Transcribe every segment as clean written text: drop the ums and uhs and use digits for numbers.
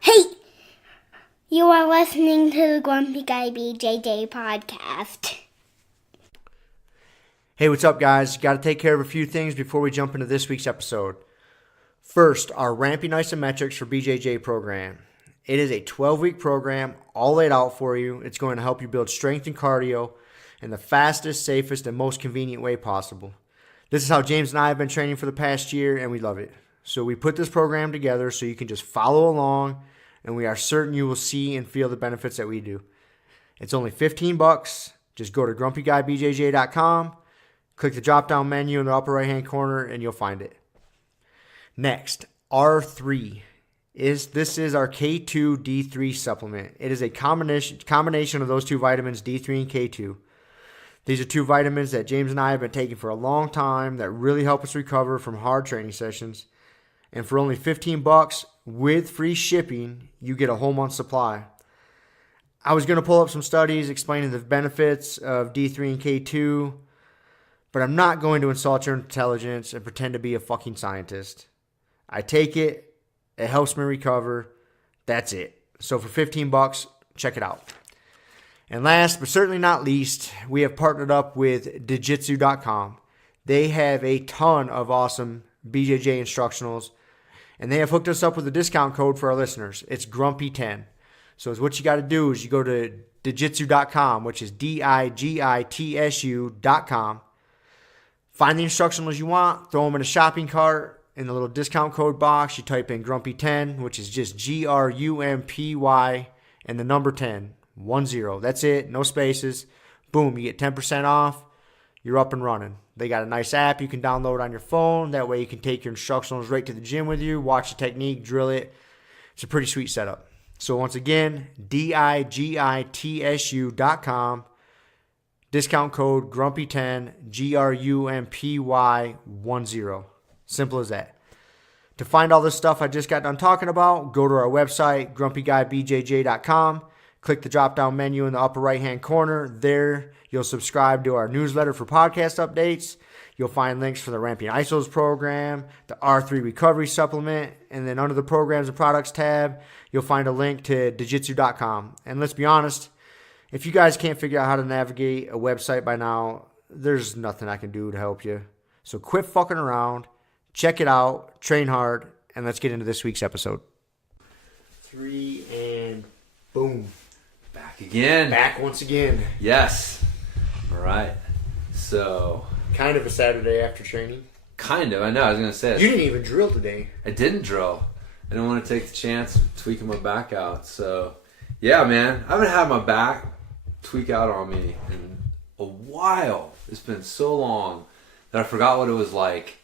Hey, you are listening to the Grumpy Guy BJJ Podcast. Hey, what's up, guys? Got to take care of a few things before we jump into this week's episode. First, our ramping isometrics for BJJ program. It is a 12-week program, all laid out for you. It's going to help you build strength and cardio in the fastest, safest, and most convenient way possible. This is how James and I have been training for the past year, and we love it. So we put this program together so you can just follow along, and we are certain you will see and feel the benefits that we do. It's only $15. Just go to grumpyguybjj.com, click the drop-down menu in the upper right-hand corner, and you'll find it. Next, R3. This is our K2 D3 supplement. It is a combination of those two vitamins, D3 and K2. These are two vitamins that James and I have been taking for a long time that really help us recover from hard training sessions. And for only $15 with free shipping, you get a whole month supply. I was going to pull up some studies explaining the benefits of D3 and K2, but I'm not going to insult your intelligence and pretend to be a fucking scientist. I take it. It helps me recover. That's it. So for $15, check it out. And last but certainly not least, we have partnered up with Jitsu.com. They have a ton of awesome BJJ instructionals, and they have hooked us up with a discount code for our listeners. It's Grumpy10. So what you got to do is you go to Jitsu.com, which is DIGITSU.com. Find the instructionals you want, throw them in a shopping cart. In the little discount code box, you type in Grumpy10, which is just GRUMPY and the number 10, 10. That's it, no spaces. Boom, you get 10% off. You're up and running. They got a nice app you can download on your phone. That way you can take your instructionals right to the gym with you, watch the technique, drill it. It's a pretty sweet setup. So once again, DIGITSU.com. Discount code Grumpy10, GRUMPY10. Simple as that. To find all this stuff I just got done talking about, go to our website, grumpyguybjj.com. Click the drop-down menu in the upper right-hand corner. There, you'll subscribe to our newsletter for podcast updates. You'll find links for the Ramping ISOs program, the R3 recovery supplement, and then under the programs and products tab, you'll find a link to Jitsu.com. And let's be honest, if you guys can't figure out how to navigate a website by now, there's nothing I can do to help you. So quit fucking around, check it out, train hard, and let's get into this week's episode. 3 and boom. Back again. Back once again. Yes. All right. So. Kind of a Saturday after training. Kind of. I know. I was going to say it. You didn't even drill today. I didn't drill. I didn't want to take the chance of tweaking my back out. So, yeah, man. I haven't had my back tweak out on me in a while. It's been so long that I forgot what it was like.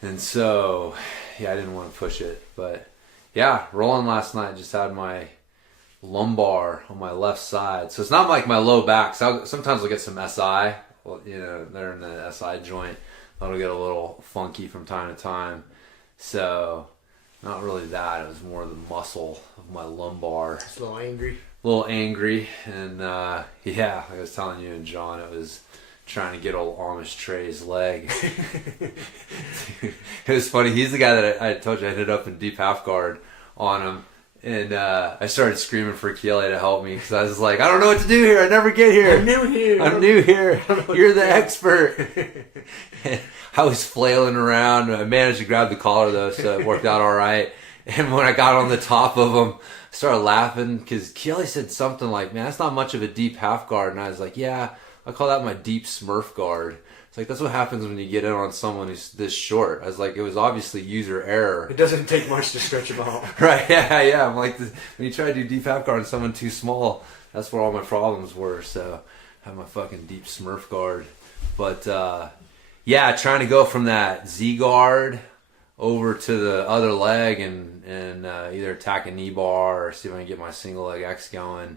And so, yeah, I didn't want to push it. But, yeah, rolling last night. Just had my lumbar on my left side. So it's not like my low back. So sometimes I'll get some SI. Well, you know, they're in the SI joint. That'll get a little funky from time to time. So not really that. It was more the muscle of my lumbar. It's a little angry. A little angry. And yeah, like I was telling you and John, it was trying to get old Amish Trey's leg. It was funny. He's the guy that I told you I ended up in deep half guard on him. And I started screaming for Keely to help me because I was like, I don't know what to do here. I never get here. I'm new here. You're the expert. I was flailing around. I managed to grab the collar, though, so it worked out all right. And when I got on the top of him, I started laughing because Keely said something like, man, that's not much of a deep half guard. And I was like, yeah, I call that my deep Smurf guard. It's like, that's what happens when you get in on someone who's this short. I was like, it was obviously user error. It doesn't take much to stretch them out. Right, yeah. I'm like, when you try to do deep half guard on someone too small, that's where all my problems were. So I have my fucking deep Smurf guard. But, yeah, trying to go from that Z guard over to the other leg and either attack a knee bar or see if I can get my single leg X going.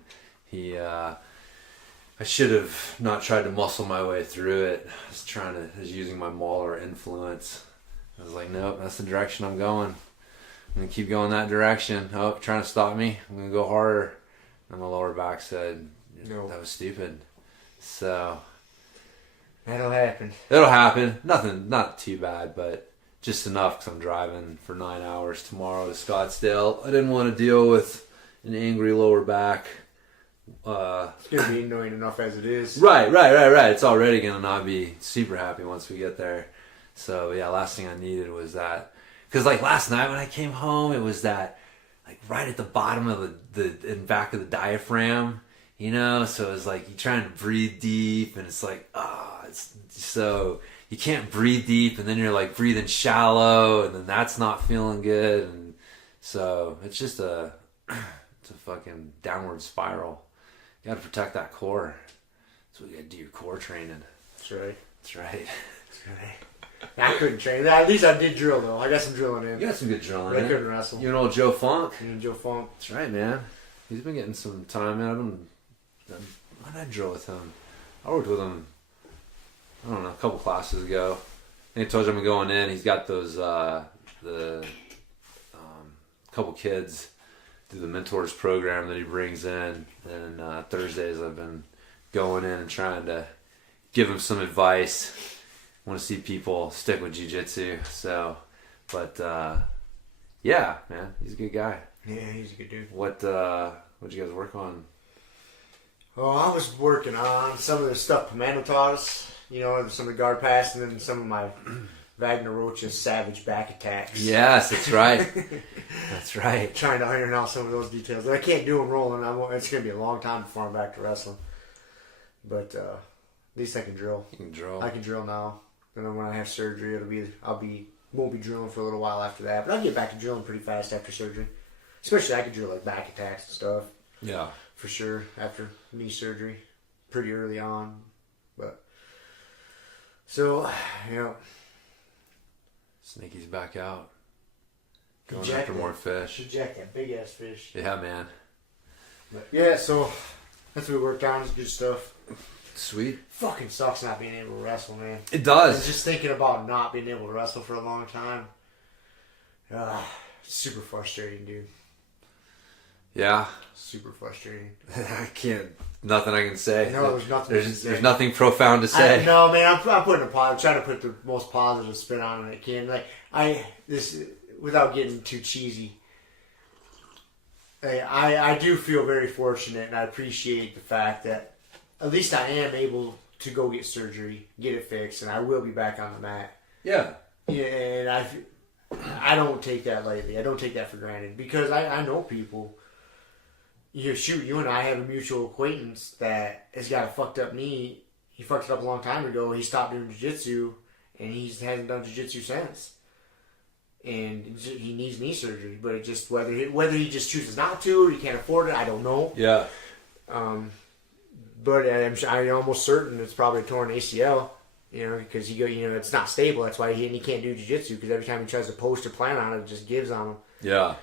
I should have not tried to muscle my way through it. I was using my mauler influence. I was like, nope, that's the direction I'm going. I'm going to keep going that direction. Oh, trying to stop me. I'm going to go harder. And my lower back said, no, that was stupid. So that'll happen. It'll happen. Nothing, not too bad, but just enough because I'm driving for 9 hours tomorrow to Scottsdale. I didn't want to deal with an angry lower back. It's going to be annoying enough as it is. Right. It's already going to not be super happy once we get there. So, yeah, last thing I needed was that. Because, like, last night when I came home, it was that, like, right at the bottom of the in back of the diaphragm, you know? So it was like you're trying to breathe deep, and it's like, it's so you can't breathe deep, and then you're, like, breathing shallow, and then that's not feeling good. And so it's just it's a fucking downward spiral. You got to protect that core. That's what you got to do your core training. That's right. I couldn't train. At least I did drill, though. I got some drilling in. You got some good drilling But in. I couldn't wrestle. You know old Joe Funk? Joe Funk. That's right, man. He's been getting some time out of him. When did I drill with him? I worked with him, I don't know, a couple classes ago. And he told you I'm going in. He's got those, couple kids through the mentors program that he brings in. And Thursdays I've been going in and trying to give him some advice. I want to see people stick with jiu-jitsu. So, but yeah, man, he's a good guy. Yeah, he's a good dude. What'd you guys work on? Oh, I was working on some of the stuff Pimento taught us. You know, some of the guard pass, and then some of my Wagner Rocha's savage back attacks. Yes, that's right. That's right. Trying to iron out some of those details. And I can't do them rolling. It's going to be a long time before I'm back to wrestling. But at least I can drill. You can drill. I can drill now. And then when I have surgery, won't be drilling for a little while after that. But I'll get back to drilling pretty fast after surgery. Especially I can drill like back attacks and stuff. Yeah. For sure, after knee surgery. Pretty early on. But so, you know. Sneaky's back out. Going Eject after more fish. Eject that big ass fish. Yeah, man. But yeah, so that's what we worked on. It's good stuff. Sweet. Fucking sucks not being able to wrestle, man. It does. And just thinking about not being able to wrestle for a long time. Super frustrating, dude. Yeah. Super frustrating. I can't. Nothing I can say. No, there's nothing. There's nothing profound to say. No, man. I'm putting I'm trying to put the most positive spin on it I can. Like without getting too cheesy. I do feel very fortunate, and I appreciate the fact that at least I am able to go get surgery, get it fixed, and I will be back on the mat. Yeah. Yeah, and I don't take that lightly. I don't take that for granted because I know people. You and I have a mutual acquaintance that has got a fucked up knee. He fucked it up a long time ago. He stopped doing jiu-jitsu, and he hasn't done jiu-jitsu since. And he needs knee surgery, but it just whether he just chooses not to or he can't afford it, I don't know. Yeah. But I'm almost certain it's probably a torn ACL. You know, because it's not stable. That's why he can't do jiu-jitsu because every time he tries to post or plan on it, it just gives on him. Yeah.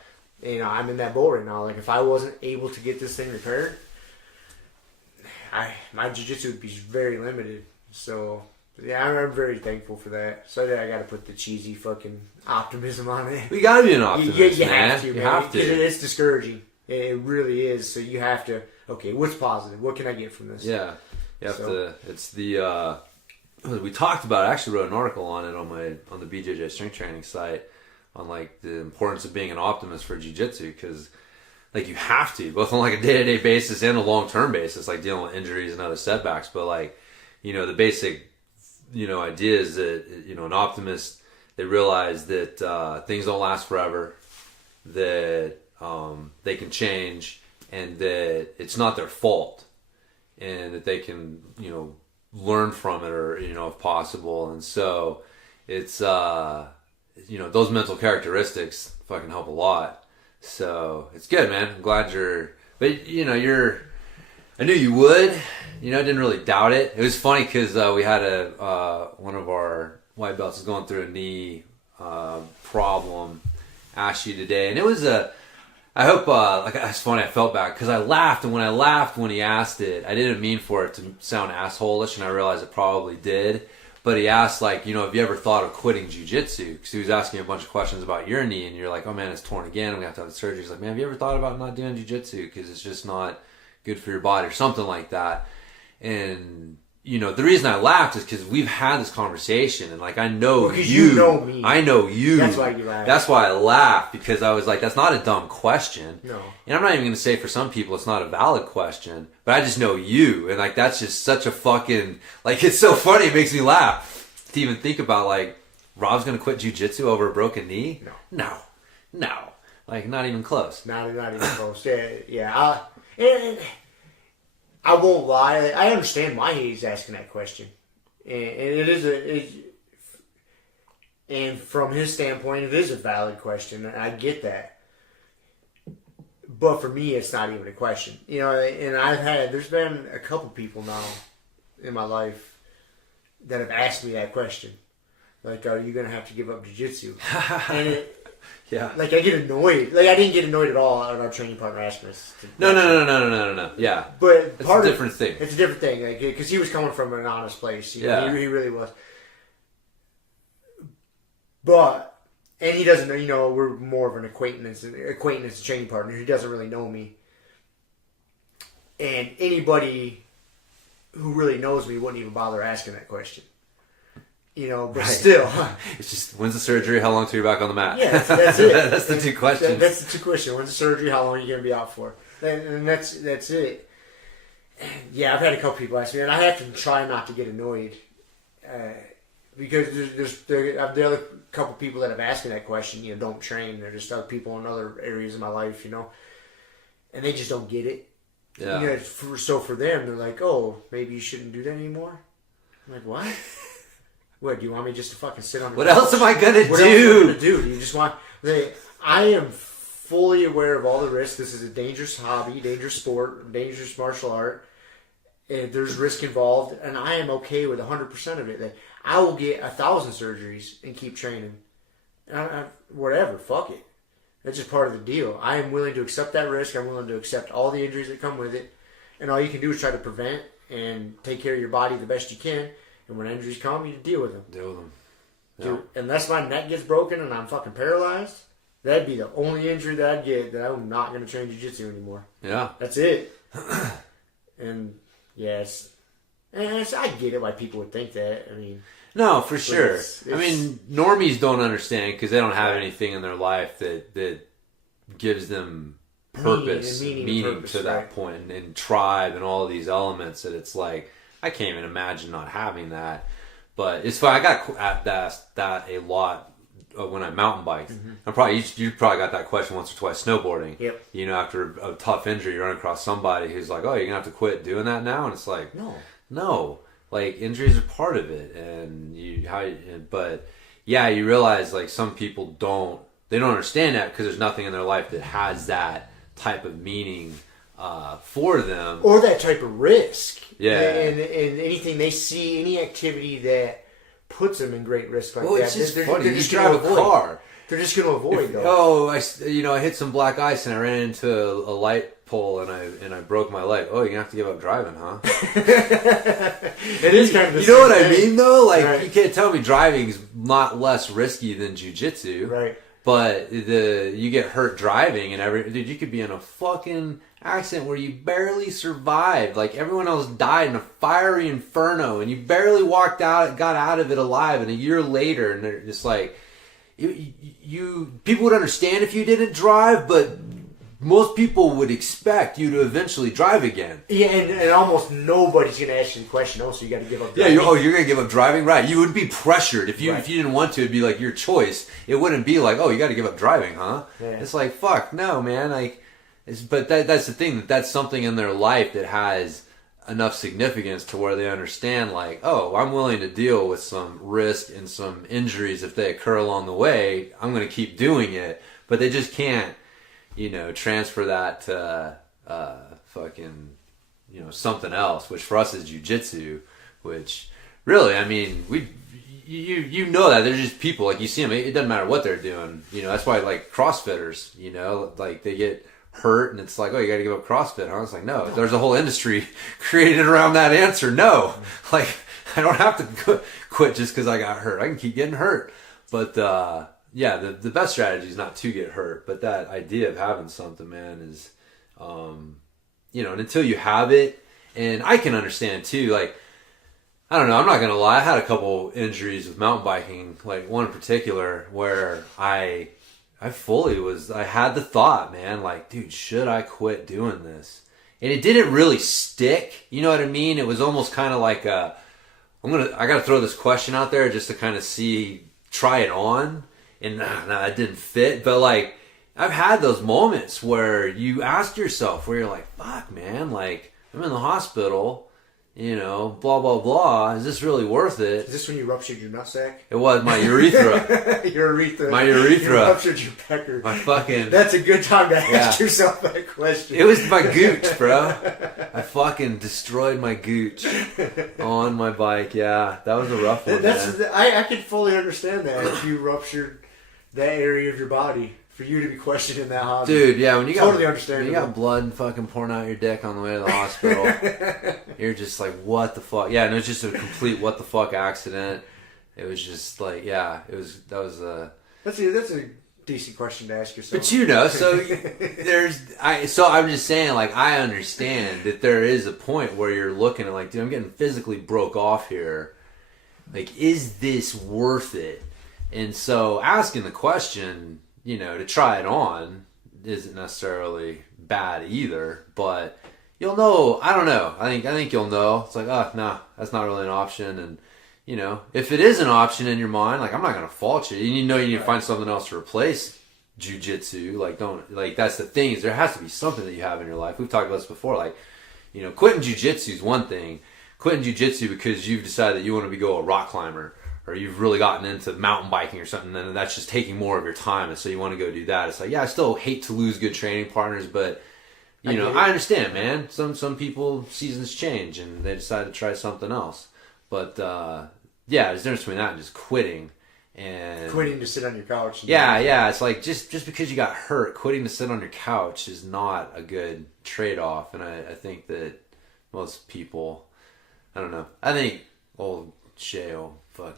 You know, I'm in that boat right now. Like, if I wasn't able to get this thing repaired, my jiu-jitsu would be very limited. So, yeah, I'm very thankful for that. So, I got to put the cheesy fucking optimism on it. We got to be an optimist, you man. Have to, you man. have to. It's discouraging. It really is. So, you have to, okay, what's positive? What can I get from this? Yeah. You have to, it's the, we talked about it. I actually wrote an article on it on the BJJ strength training site on like the importance of being an optimist for jiu-jitsu because like you have to both on like a day-to-day basis and a long-term basis, like dealing with injuries and other setbacks. But like, the basic, idea is that, an optimist, they realize that things don't last forever, that they can change, and that it's not their fault, and that they can, learn from it or, if possible. And so it's, those mental characteristics fucking help a lot. So it's good, man. I'm glad but I knew you would, I didn't really doubt it. It was funny because we had one of our white belts is going through a knee problem, asked you today. And it was I hope, it's funny, I felt bad because I laughed, and when I laughed when he asked it, I didn't mean for it to sound asshole-ish, and I realized it probably did. But he asked, have you ever thought of quitting jiu-jitsu? Because he was asking a bunch of questions about your knee, and you're like, oh man, it's torn again, we have to have the surgery. He's like, man, have you ever thought about not doing jiu-jitsu? Because it's just not good for your body, or something like that. And the reason I laughed is because we've had this conversation, and like I know you know me. I know you. That's why you laugh. That's why I laughed, because I was like, that's not a dumb question. No. And I'm not even going to say for some people it's not a valid question, but I just know you, and like that's just such a fucking like it's so funny. It makes me laugh to even think about like Rob's going to quit jiu-jitsu over a broken knee. No, like not even close. Not even close. Yeah. And I won't lie. I understand why he's asking that question, and it is and from his standpoint, it is a valid question. I get that, but for me, it's not even a question. And there's been a couple people now in my life that have asked me that question, like, "Are you going to have to give up jiu-jitsu?" And yeah. Like, I get annoyed. Like, I didn't get annoyed at all at our training partner asking us. No. Yeah. But it's a different thing. It's a different thing. Like, because he was coming from an honest place. He really was. But, and he doesn't know, we're more of an acquaintance and training partner. He doesn't really know me. And anybody who really knows me wouldn't even bother asking that question. But right. Still. It's just, when's the surgery? How long till you're back on the mat? Yeah, that's it. That's the two questions. That's the two questions. When's the surgery? How long are you going to be out for? And that's it. Yeah, I've had a couple people ask me, and I have to try not to get annoyed. Because there's the other couple people that have asked me that question, don't train. They're just other people in other areas of my life, and they just don't get it. Yeah. So for them, they're like, oh, maybe you shouldn't do that anymore. I'm like, what? What, do you want me just to fucking sit on the What couch? else am I going to do? What else am I going to do? Do you just want... I am fully aware of all the risks. This is a dangerous hobby, dangerous sport, dangerous martial art. And there's risk involved, and I am okay with 100% of it. That I will get 1,000 surgeries and keep training. Whatever, fuck it. That's just part of the deal. I am willing to accept that risk. I'm willing to accept all the injuries that come with it. And all you can do is try to prevent and take care of your body the best you can. And when injuries come, you deal with them. Yeah. Dude, unless my neck gets broken and I'm fucking paralyzed, that'd be the only injury that I'd get that I'm not going to train jiu-jitsu anymore. Yeah. That's it. And, yes. I get it why people would think that. I mean... No, for sure. It's, I mean, normies don't understand because they don't have anything in their life that gives them purpose, meaning to that point, and tribe and all of these elements that it's like, I can't even imagine not having that. But it's fun. I got asked that a lot when I mountain biked. Mm-hmm. You probably got that question once or twice snowboarding. Yep. After a tough injury, you run across somebody who's like, "Oh, you're gonna have to quit doing that now," and it's like, no. Like, injuries are part of it, but yeah, you realize like some people don't understand that because there's nothing in their life that has that type of meaning for them, or that type of risk. Yeah, and anything they see, any activity that puts them in great risk like that. It's just funny. You drive a car. They're just going to avoid though. I hit some black ice and I ran into a light pole and I broke my leg. Oh, you're gonna have to give up driving, huh? It is kind of you know what I mean though? Like, right. You can't tell me driving's not less risky than jiu-jitsu. Right. But you get hurt driving and dude, you could be in a fucking accident where you barely survived. Like, everyone else died in a fiery inferno and you barely got out of it alive, and a year later, and they're just like, people would understand if you didn't drive, but most people would expect you to eventually drive again. Yeah, and almost nobody's going to ask you the question, so you got to give up driving. Yeah, you're going to give up driving? Right. You would be pressured. If you didn't want to, it'd be like your choice. It wouldn't be like, oh, you got to give up driving, huh? Yeah. It's like, fuck, no, man. But that's the thing, that's something in their life that has enough significance to where they understand, like, oh, I'm willing to deal with some risk and some injuries if they occur along the way. I'm going to keep doing it. But they just can't, transfer that to fucking, something else, which for us is jiu-jitsu, which really, I mean, you know that there's just people, like, you see them, it doesn't matter what they're doing. That's why, like, CrossFitters, like, they get hurt and it's like, oh, you got to give up CrossFit, huh? It's like, no, there's a whole industry created around that answer. No, like, I don't have to quit just because I got hurt. I can keep getting hurt. But yeah, the best strategy is not to get hurt, but that idea of having something, man, is and until you have it, and I can understand too, like, I don't know. I'm not gonna lie. I had a couple injuries with mountain biking, like one in particular where I fully was. I had the thought, man, like, dude, should I quit doing this? And it didn't really stick. You know what I mean? It was almost kind of like I gotta throw this question out there just to kind of try it on, and nah, it didn't fit. But like, I've had those moments where you ask yourself, where you're like, fuck, man, like I'm in the hospital. You know, blah, blah, blah. Is this really worth it? Is this when you ruptured your nutsack? It was my urethra. Your urethra. My urethra. You ruptured your pecker. My fucking... That's a good time to ask yourself that question. It was my gooch, bro. I fucking destroyed my gooch on my bike. Yeah, that was a rough one, man. I can fully understand that if you ruptured that area of your body. For you to be questioning that hobby. Dude, yeah, when you totally when you got blood fucking pouring out your dick on the way to the hospital, you're just like, what the fuck? Yeah, and it was just a complete what the fuck accident. It was just like, yeah, that's a decent question to ask yourself. But you know, so I'm just saying, like, I understand that there is a point where you're looking at like, dude, I'm getting physically broke off here. Like, is this worth it? And so asking the question, you know, to try it on isn't necessarily bad either, but you'll know. I don't know. I think you'll know. It's like, oh, no, that's not really an option. And, you know, if it is an option in your mind, like, I'm not going to fault you. You know, you need to find something else to replace jiu-jitsu. Like, that's the thing, is there has to be something that you have in your life. We've talked about this before. Like, you know, quitting jiu-jitsu is one thing. Quitting jiu-jitsu because you've decided that you want to go a rock climber, or you've really gotten into mountain biking or something, and that's just taking more of your time, and so you want to go do that. It's like, yeah, I still hate to lose good training partners, but, you know, I understand, man. Some people, seasons change, and they decide to try something else. But, yeah, there's a difference between that and just quitting. And quitting to sit on your couch. Yeah, it's like, just because you got hurt, quitting to sit on your couch is not a good trade-off, and I think that most people, I don't know, I think old Sheo I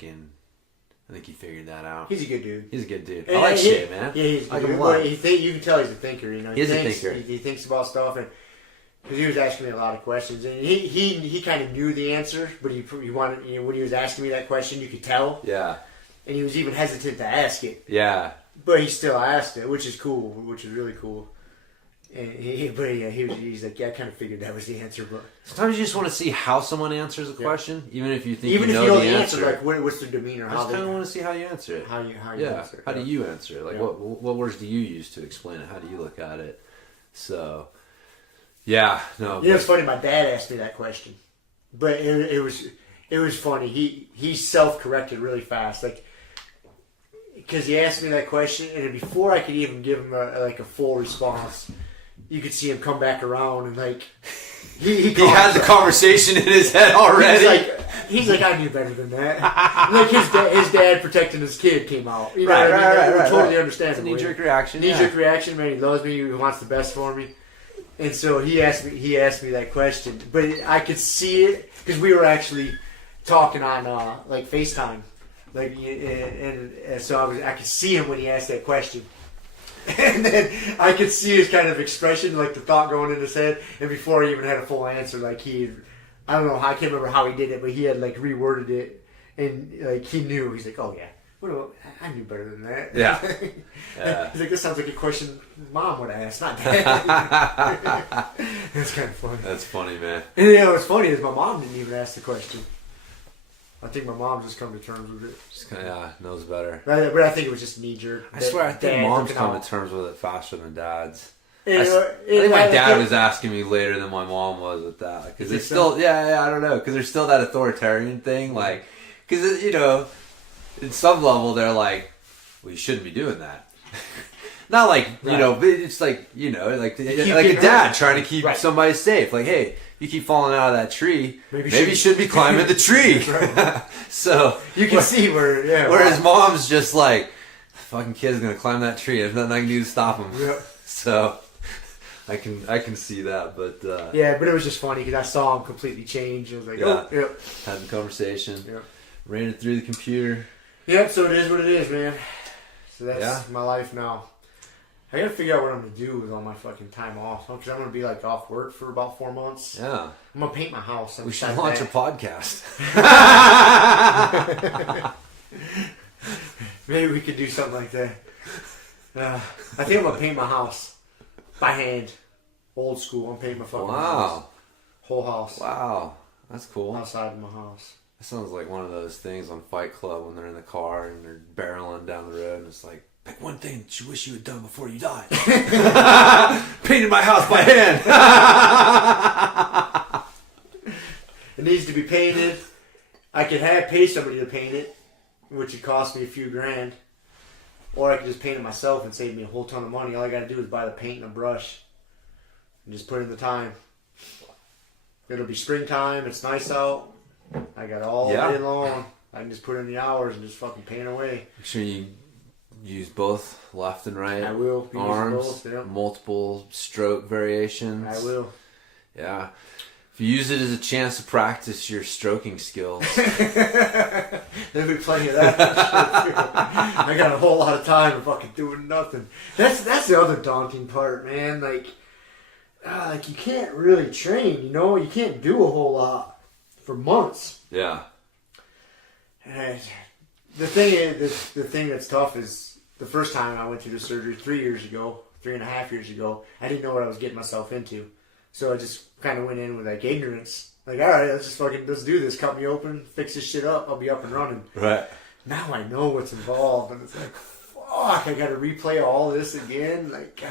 think he figured that out. He's a good dude. He's a good dude. I like Shea, man. Yeah, he's a good dude. You can tell he's a thinker. You know, he's a thinker. He thinks about stuff, and because he was asking me a lot of questions, and he kind of knew the answer, but he wanted, you know, when he was asking me that question, you could tell. Yeah. And he was even hesitant to ask it. Yeah. But he still asked it, which is cool, which is really cool. And he's like, yeah, I kind of figured that was the answer, but sometimes you just want to see how someone answers a question, even if you think even you if know the the answer. Like, what's their demeanor? I just kind of want to see how you answer it. How you answer it. How do you answer it? Like, what words do you use to explain it? How do you look at it? So, yeah, no. You know, it's funny. My dad asked me that question, but it was funny. He self-corrected really fast, like, because he asked me that question, and before I could even give him a full response, you could see him come back around, and like he had the conversation in his head already. He's like, I knew better than that. Like his dad protecting his kid came out. You know right. Totally understandable. It's a knee-jerk reaction. Knee-jerk reaction, man. He loves me. He wants the best for me. And so he asked me that question, but I could see it because we were actually talking on like FaceTime, like, and so I could see him when he asked that question. And then I could see his kind of expression, like the thought going in his head. And before he even had a full answer, like I don't know, I can't remember how he did it, but he had like reworded it. And like he knew, he's like, oh yeah, I knew better than that. Yeah. He's like, this sounds like a question Mom would ask, not Dad. That's kind of funny. That's funny, man. And you know what's funny is my mom didn't even ask the question. I think my mom just come to terms with it. Just kind of knows better. But I think it was just knee-jerk. I swear, I think moms come to terms with it faster than dads. I think my dad was asking me later than my mom was with that. Because it's still, I don't know. Because there's still that authoritarian thing. Like, because, you know, in some level, they're like, well, you shouldn't be doing that. Not like, you know, but it's like, you know, like a dad trying to keep somebody safe. Like, hey, you keep falling out of that tree, maybe you should be climbing the tree. So you can see whereas mom's just like, fucking kid's gonna climb that tree. There's nothing I can do to stop him. Yep. So I can see that, but but it was just funny because I saw him completely change. I was like, had the conversation, ran it through the computer. Yep. So it is what it is, man. So that's my life now. I gotta figure out what I'm gonna do with all my fucking time off. Because I'm gonna be like off work for about 4 months. Yeah. I'm gonna paint my house. We should launch a podcast. Maybe we could do something like that. I think I'm gonna paint my house by hand, old school. I'm painting my fucking house. Whole house. Wow, that's cool. Outside of my house. That sounds like one of those things on Fight Club when they're in the car and they're barreling down the road and it's like, pick one thing that you wish you had done before you died. Painted my house by hand. It needs to be painted. I could pay somebody to paint it, which would cost me a few grand. Or I could just paint it myself and save me a whole ton of money. All I gotta do is buy the paint and a brush. And just put in the time. It'll be springtime, it's nice out. I got all day long. I can just put in the hours and just fucking paint away. Make sure you use both left and right. I will. Arms, both, multiple stroke variations. I will. Yeah. If you use it as a chance to practice your stroking skills. There'll be plenty of that. I got a whole lot of time of fucking doing nothing. That's the other daunting part, man. Like you can't really train, you know? You can't do a whole lot for months. Yeah. And the thing that's tough is the first time I went through the surgery 3.5 years ago, I didn't know what I was getting myself into. So I just kind of went in with like ignorance. Like, all right, let's do this. Cut me open, fix this shit up. I'll be up and running. Right. Now I know what's involved, and it's like, fuck, I got to replay all this again. Like,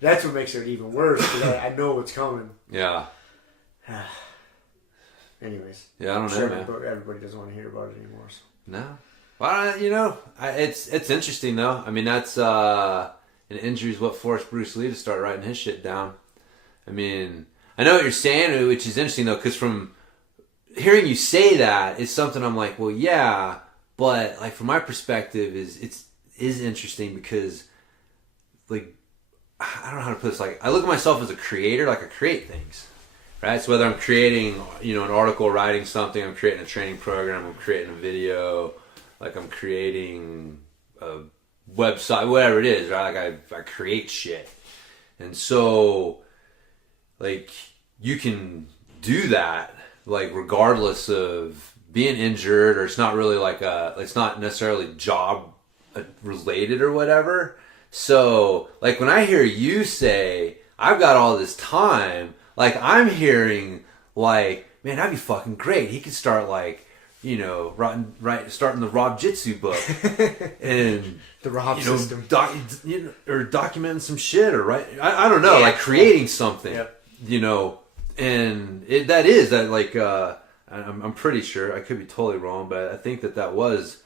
that's what makes it even worse because I know what's coming. Yeah. Anyways. Yeah, I don't know, man. Everybody doesn't want to hear about it anymore. So. No. Well, it's interesting though. I mean, that's an injury is what forced Bruce Lee to start writing his shit down. I mean, I know what you're saying, which is interesting though, because from hearing you say that, it's something I'm like, well, yeah, but like from my perspective, is interesting because, like, I don't know how to put this. Like, I look at myself as a creator, like I create things, right? So whether I'm creating, an article, writing something, I'm creating a training program, I'm creating a video, like I'm creating a website, whatever it is, right? Like I create shit, and so. Like, you can do that, like, regardless of being injured, or it's not really like it's not necessarily job related or whatever. So, like, when I hear you say, I've got all this time, like, I'm hearing, like, man, that'd be fucking great. He could start, like, starting the Rob Jitsu book. And the Rob system. Or documenting some shit, or I don't know, like, creating something. Yep. And that I'm pretty sure, I could be totally wrong, but I think that was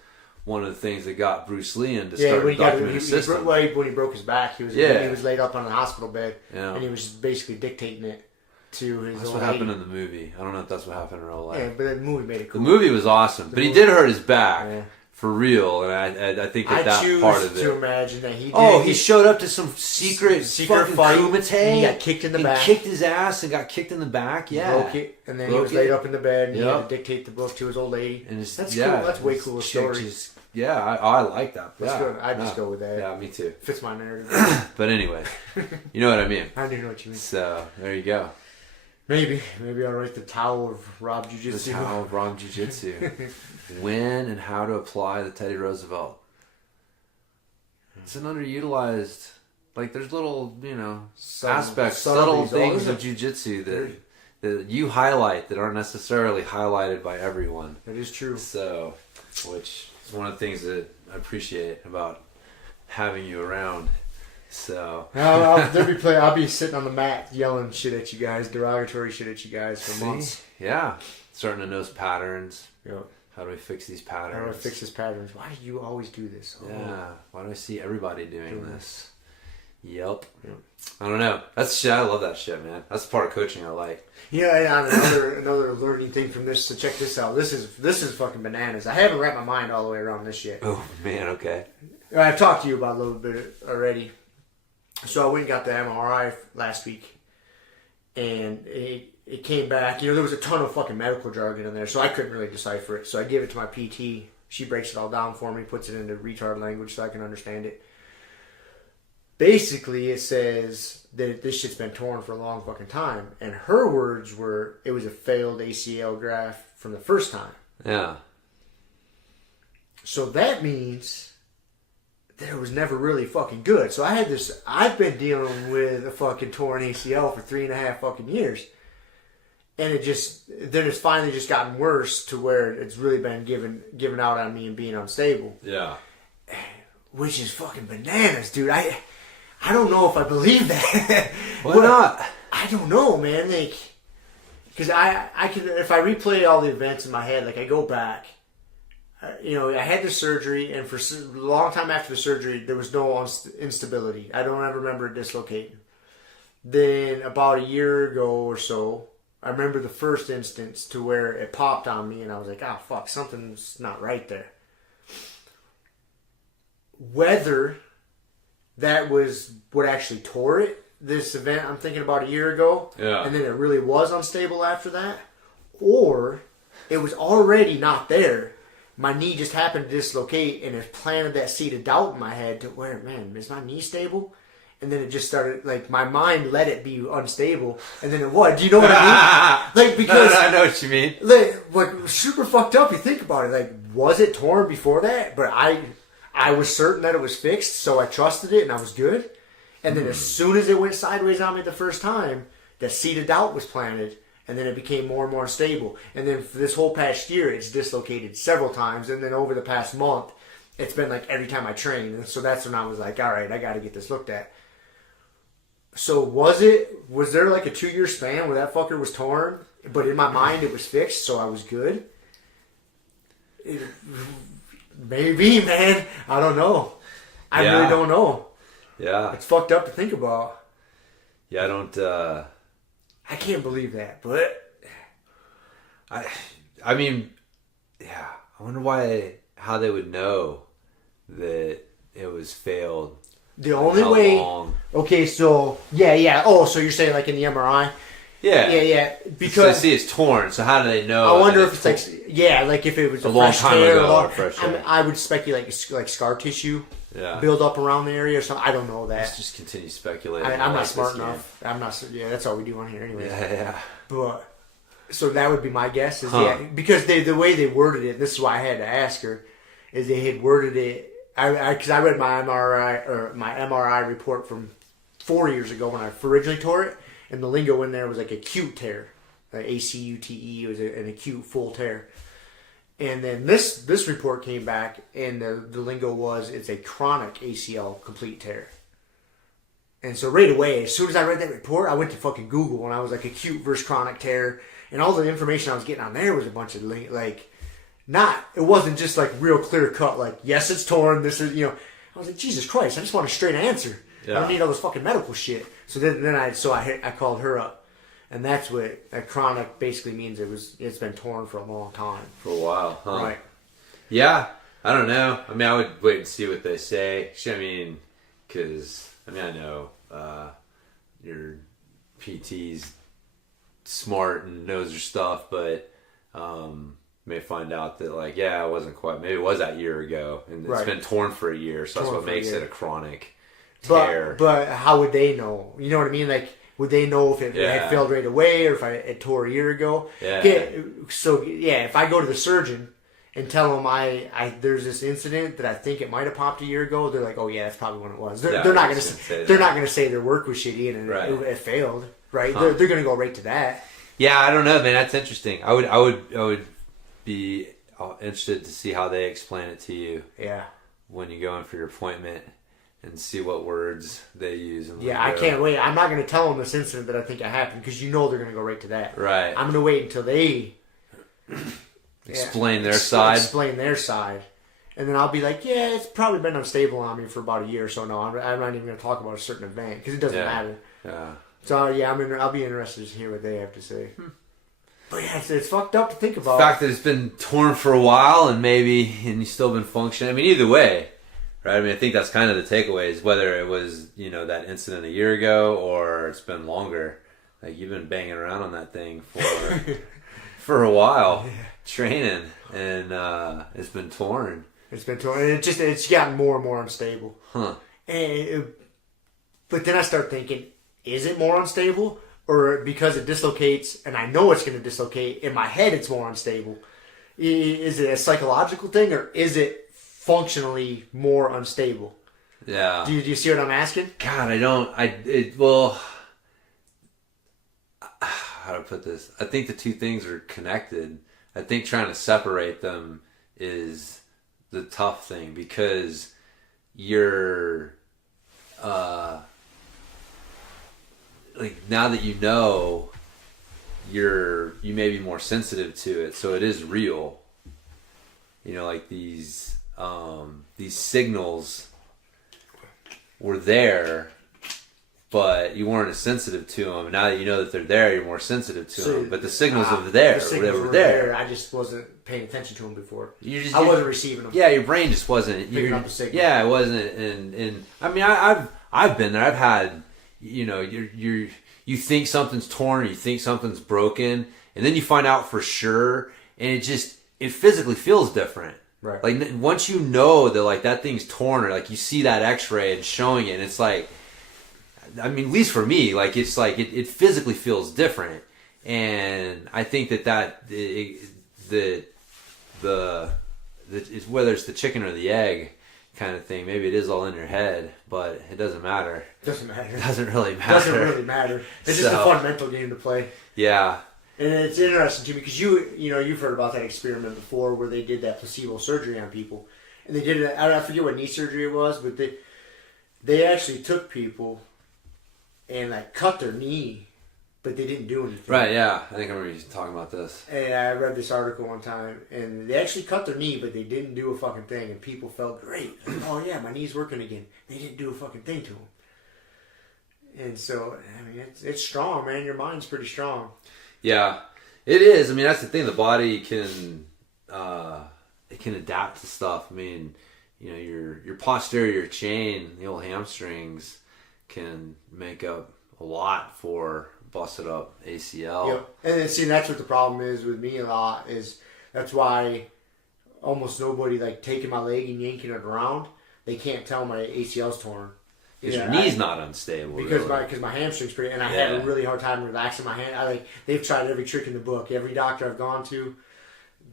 one of the things that got Bruce Lee in to start documenting his system. When he broke his back, he was laid up on a hospital bed, and he was basically dictating it to his. That's what happened in the movie. I don't know if that's what happened in real life. Yeah, but the movie made it cool. The movie was awesome, but he did hurt his back. For real, and I think that part of it. I choose to imagine that he did. Oh, he showed up to some secret fucking fight. Kumite. And he got kicked in the back. Kicked his ass and got kicked in the back. Yeah, broke it, and then he was laid up in the bed, and he had to dictate the book to his old lady. And that's cool. That's way cooler story. I like that. That's good. I just go with that. Yeah, me too. Fits my narrative. But anyway, you know what I mean. I do know what you mean. So there you go. Maybe I'll write the Tao of Rob Jiu-Jitsu. The Tao of Rob Jiu-Jitsu. When and how to apply the Teddy Roosevelt. It's an underutilized, like, there's little, aspects, subtle things of jiu-jitsu that you highlight that aren't necessarily highlighted by everyone. That is true. So, which is one of the things that I appreciate about having you around. So I'll be sitting on the mat yelling shit at you guys, derogatory shit at you guys for months. Yeah, starting to know patterns. Yep. How do we fix these patterns? How do I fix these patterns? Why do you always do this? Oh. Yeah. Why do I see everybody doing this? Yep. I don't know. That's shit. I love that shit, man. That's the part of coaching I like. Yeah. Another learning thing from this. So check this out. This is fucking bananas. I haven't wrapped my mind all the way around this yet. Oh man. Okay. I've talked to you about a little bit already. So I went and got the MRI last week, and it came back. There was a ton of fucking medical jargon in there, so I couldn't really decipher it. So I gave it to my PT. She breaks it all down for me, puts it into retard language so I can understand it. basically it says that this shit's been torn for a long fucking time. And her words were, it was a failed ACL graft from the first time. Yeah. So that means that it was never really fucking good. So I've been dealing with a fucking torn ACL for 3.5 fucking years. And then it's finally just gotten worse to where it's really been given out on me and being unstable. Yeah. Which is fucking bananas, dude. I don't know if I believe that. Why not? I don't know, man. Like, because I can, if I replay all the events in my head, like I go back, I had the surgery, and for a long time after the surgery, there was no instability. I don't ever remember it dislocating. Then about a year ago or so, I remember the first instance to where it popped on me, and I was like, "Oh fuck, something's not right there." Whether that was what actually tore it, this event I'm thinking about a year ago, and then it really was unstable after that, or it was already not there. My knee just happened to dislocate, and it planted that seed of doubt in my head to where, man, is my knee stable? And then it just started, like, my mind let it be unstable, and then it was. Do you know what I mean? Like, because... I know what you mean. Like, super fucked up, you think about it. Like, was it torn before that? But I was certain that it was fixed, so I trusted it, and I was good. And then as soon as it went sideways on me the first time, the seed of doubt was planted, and then it became more and more unstable. And then for this whole past year, it's dislocated several times, and then over the past month, it's been like every time I train. And so that's when I was like, all right, I got to get this looked at. So was there like a 2-year span where that fucker was torn, but in my mind it was fixed, so I was good? Maybe, man. I don't know. I really don't know. Yeah. It's fucked up to think about. Yeah, I can't believe that, but... I mean, yeah. I wonder how they would know that it was failed. The only way... Long. Okay, so... Yeah. Oh, so you're saying like in the MRI? Yeah. Because... So they see it's torn, so how do they know? I wonder if it's like... Yeah, like if it was a long fresh time tear ago. I would speculate like scar tissue Yeah. build up around the area or something. I don't know that. Let's just continue speculating. I'm not smart enough. I'm not. Yeah, that's all we do on here anyway. Yeah. But so that would be my guess. Is because the way they worded it. This is why I had to ask her. Is they had worded it. Because I read my MRI report from 4 years ago when I originally tore it, and the lingo in there was like acute tear, like ACUTE was an acute full tear. And then this report came back, and the lingo was it's a chronic ACL complete tear. And so right away, as soon as I read that report, I went to fucking Google, and I was like acute versus chronic tear, and all the information I was getting on there was a bunch of it wasn't just like real clear cut, like, yes, it's torn, this is, I was like, Jesus Christ, I just want a straight answer. Yeah. I don't need all this fucking medical shit. So then I called her up, and that's what a chronic basically means. It's been torn for a long time. For a while, huh? Right. Yeah, I don't know. I mean, I would wait and see what they say. I mean, because, I know your PT's smart and knows her stuff, but may find out that, like, it wasn't quite, maybe it was that year ago, and it's been torn for a year, so that's what makes it a chronic tear. But how would they know? You know what I mean? Like, would they know if it had failed right away or if it tore a year ago? Yeah. So, if I go to the surgeon and tell them there's this incident that I think it might have popped a year ago, they're like, oh yeah, that's probably when it was. They're not going to say their work was shitty and it failed, right? Huh. They're going to go right to that. Yeah, I don't know, man. That's interesting. I would be interested to see how they explain it to you. Yeah. When you go in for your appointment and see what words they use. I can't wait. I'm not going to tell them this incident that I think happened because they're going to go right to that. Right. I'm going to wait until they explain their side. Explain their side. And then I'll be like, it's probably been unstable on me for about a year or so. No, I'm not even going to talk about a certain event because it doesn't matter. Yeah. So, I'll be interested to hear what they have to say. But it's fucked up to think about. The fact that it's been torn for a while and you've still been functioning. I mean, either way, right? I mean, I think that's kind of the takeaway is whether it was, that incident a year ago or it's been longer. Like, you've been banging around on that thing for a while, training, and it's been torn. It's been torn. It's gotten more and more unstable. Huh. And But then I start thinking, is it more unstable? Or because it dislocates, and I know it's going to dislocate, in my head it's more unstable. Is it a psychological thing, or is it functionally more unstable? Yeah. Do you see what I'm asking? God, I don't. Well, how to put this? I think the two things are connected. I think trying to separate them is the tough thing, because you're like, now that you know, you may be more sensitive to it, so it is real. You know, like these signals were there, but you weren't as sensitive to them. Now that you know that they're there, you're more sensitive to them. But the signals were there. The they were there. I just wasn't paying attention to them before. I wasn't receiving them. Yeah, your brain just wasn't picking up the signal. Yeah, it wasn't. And I mean, I've been there. I've had, you know, you think something's torn, or you think something's broken, and then you find out for sure, and it physically feels different. Right. Like, once you know that, like, that thing's torn, or like you see that X-ray and showing it, and it's like, I mean, at least for me, like, it's like it physically feels different, and I think that it's whether it's the chicken or the egg kind of thing. Maybe it is all in your head, but it doesn't matter. Doesn't matter. Doesn't really matter. It's just a fun mental game to play. Yeah. And it's interesting to me because you've heard about that experiment before where they did that placebo surgery on people, and they did it. I forget what knee surgery it was, but they actually took people and like cut their knee, but they didn't do anything. Right. Yeah. I think I remember you talking about this. And I read this article one time, and they actually cut their knee, but they didn't do a fucking thing, and people felt great. Like, oh yeah, my knee's working again. They didn't do a fucking thing to them. And so, I mean, it's strong, man. Your mind's pretty strong. Yeah, it is. I mean, that's the thing. The body can adapt to stuff. I mean, you know, your posterior chain, the old hamstrings, can make up a lot for busted up ACL. Yep. And then, see, that's what the problem is with me a lot. Is that's why almost nobody, like, taking my leg and yanking it around, they can't tell my ACL's torn. Because your knee's not unstable. Because really. my hamstring's pretty, and I had a really hard time relaxing my hand. They've tried every trick in the book. Every doctor I've gone to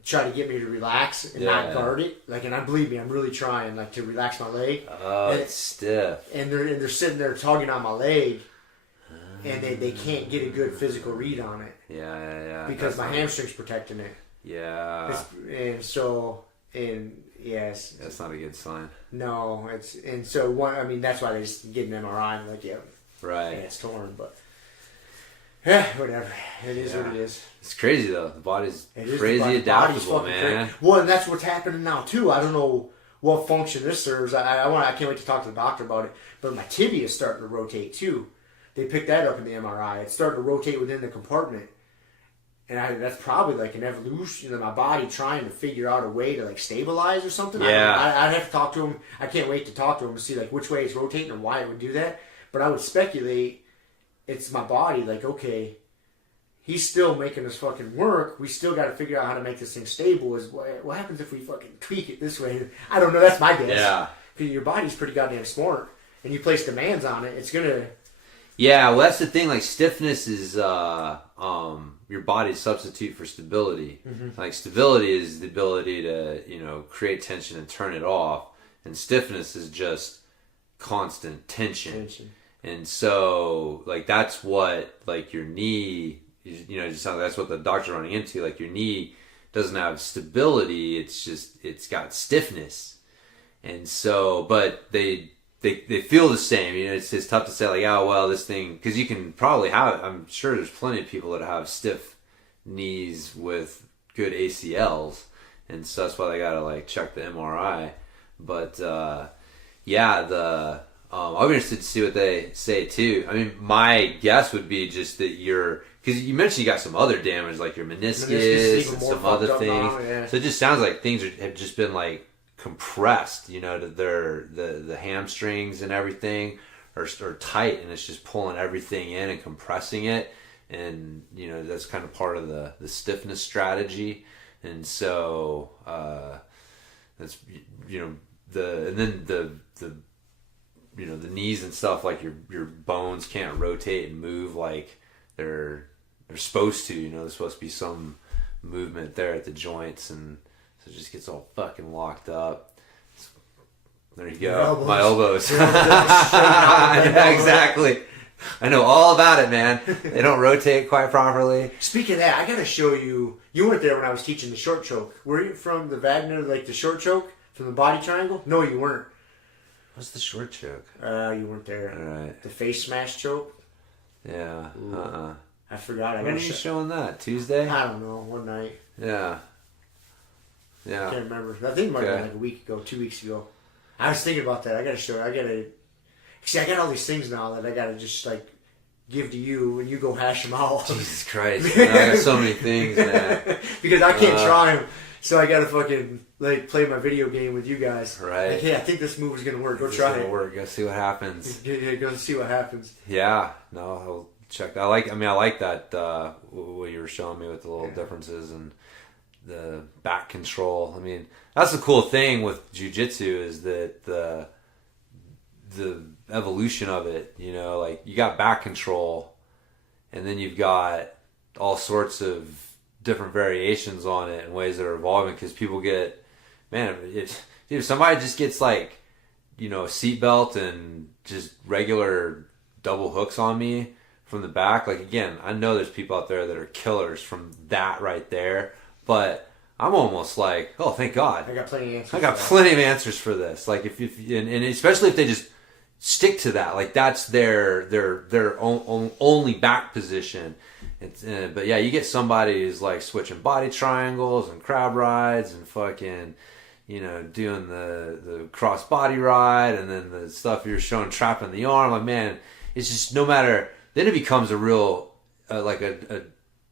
try to get me to relax and not guard it. Like, and believe me, I'm really trying, like, to relax my leg. Oh, it's stiff. And they're sitting there tugging on my leg, and they can't get a good physical read on it. Yeah. Because my hamstring's protecting it. Yeah. Yes. That's not a good sign. No, that's why they just get an MRI and like, yeah, right, it's torn, but yeah, whatever. It is what it is. It's crazy though. The body's crazy adaptable, man. Crazy. Well, and that's what's happening now too. I don't know what function this serves. I can't wait to talk to the doctor about it. But my tibia is starting to rotate too. They picked that up in the MRI. It's starting to rotate within the compartment. And that's probably like an evolution of my body trying to figure out a way to like stabilize or something. Yeah. I'd have to talk to him. I can't wait to talk to him to see like which way it's rotating and why it would do that. But I would speculate it's my body. Like, okay, he's still making us fucking work. We still got to figure out how to make this thing stable. What happens if we fucking tweak it this way? I don't know. That's my guess. Yeah. Because your body's pretty goddamn smart. And you place demands on it, it's going to... Yeah, well, that's the thing. Like, stiffness is your body's substitute for stability. Mm-hmm. Like, stability is the ability to, create tension and turn it off. And stiffness is just constant tension. And so, like, that's what, like, your knee, that's what the doctor's running into. Like, your knee doesn't have stability. It's got stiffness. And so, but they feel the same. It's tough to say like, oh well, this thing, because you can probably have. I'm sure there's plenty of people that have stiff knees with good ACLs, and so that's why they gotta like check the MRI. But I'll be interested to see what they say too. I mean, my guess would be just that because you mentioned you got some other damage like your meniscus and some other things. Now, yeah. So it just sounds like things have just been like compressed, to the hamstrings and everything are tight, and it's just pulling everything in and compressing it, and that's kind of part of the stiffness strategy. And so that's the the knees and stuff, like your bones can't rotate and move like they're supposed to. There's supposed to be some movement there at the joints, and so it just gets all fucking locked up. There you go. My elbows. Yeah, exactly. I know all about it, man. They don't rotate quite properly. Speaking of that, I gotta show you. You weren't there when I was teaching the short choke. Were you from the Wagner, like the short choke from the body triangle? No, you weren't. What's the short choke? You weren't there. All right. The face smash choke. Yeah. I forgot. When are you showing that? Tuesday? I don't know. One night. Yeah. I can't remember. I think it might have been like a week ago, 2 weeks ago. I was thinking about that. I gotta show. I got all these things now that I gotta just like give to you, and you go hash them out. Jesus Christ! I got so many things, man. Because I can't try them, so I gotta fucking like play my video game with you guys. Right? Like, hey, I think this move is gonna work. Go try it. Work. Go see what happens. Yeah, go see what happens. Yeah. No, I'll check that. I like that. What you were showing me with the little differences and the back control. I mean, that's the cool thing with jiu-jitsu is that the evolution of it, like you got back control and then you've got all sorts of different variations on it and ways that are evolving, because people get, man, if somebody just gets like, a seatbelt and just regular double hooks on me from the back, like, again, I know there's people out there that are killers from that right there, but I'm almost like, oh, thank God. I got plenty of answers. I got plenty of answers for this. Like, if and especially if they just stick to that, like that's their only back position. But yeah, you get somebody who's like switching body triangles and crab rides and fucking, doing the cross body ride, and then the stuff you're showing trapping the arm. Like, man, it's just no matter. Then it becomes a real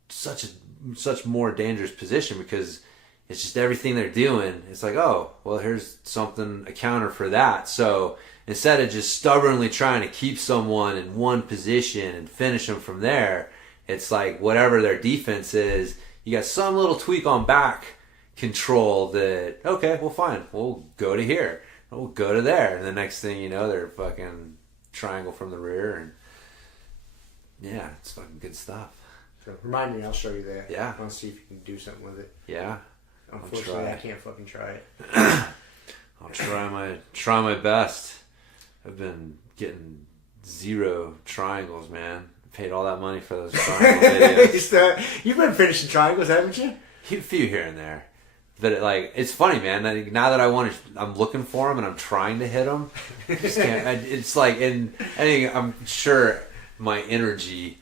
such more dangerous position, because it's just everything they're doing. It's like, oh, well, here's a counter for that. So instead of just stubbornly trying to keep someone in one position and finish them from there, it's like whatever their defense is, you got some little tweak on back control that, okay, well, fine, we'll go to here, we'll go to there, and the next thing you know, they're fucking triangle from the rear, and yeah, it's fucking good stuff. So remind me, I'll show you that. Yeah. I want to see if you can do something with it. Yeah. Unfortunately, I can't fucking try it. I'll try my best. I've been getting 0 triangles, man. Paid all that money for those triangle videos. You've been finishing triangles, haven't you? A few here and there. But it's funny, man. Now that I'm looking for them and I'm trying to hit them. It's like, and I think I'm sure my energy,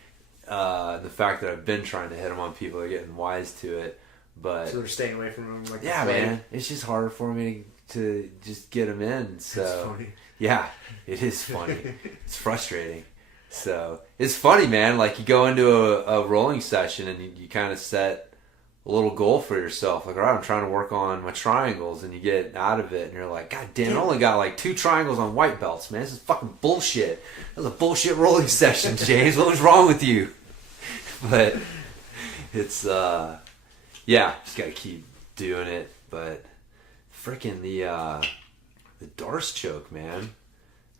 the fact that I've been trying to hit them on people are getting wise to it. But so they're staying away from them. Like, yeah, man. It's just harder for me to just get them in. So it's funny. Yeah, it is funny. It's frustrating. So it's funny, man. Like, you go into a rolling session and you kind of set a little goal for yourself. Like, all right, I'm trying to work on my triangles, and you get out of it and you're like, God damn, I only got like 2 triangles on white belts, man. This is fucking bullshit. That was a bullshit rolling session, James. What was wrong with you? But it's yeah, just gotta keep doing it. But freaking the Darce choke, man.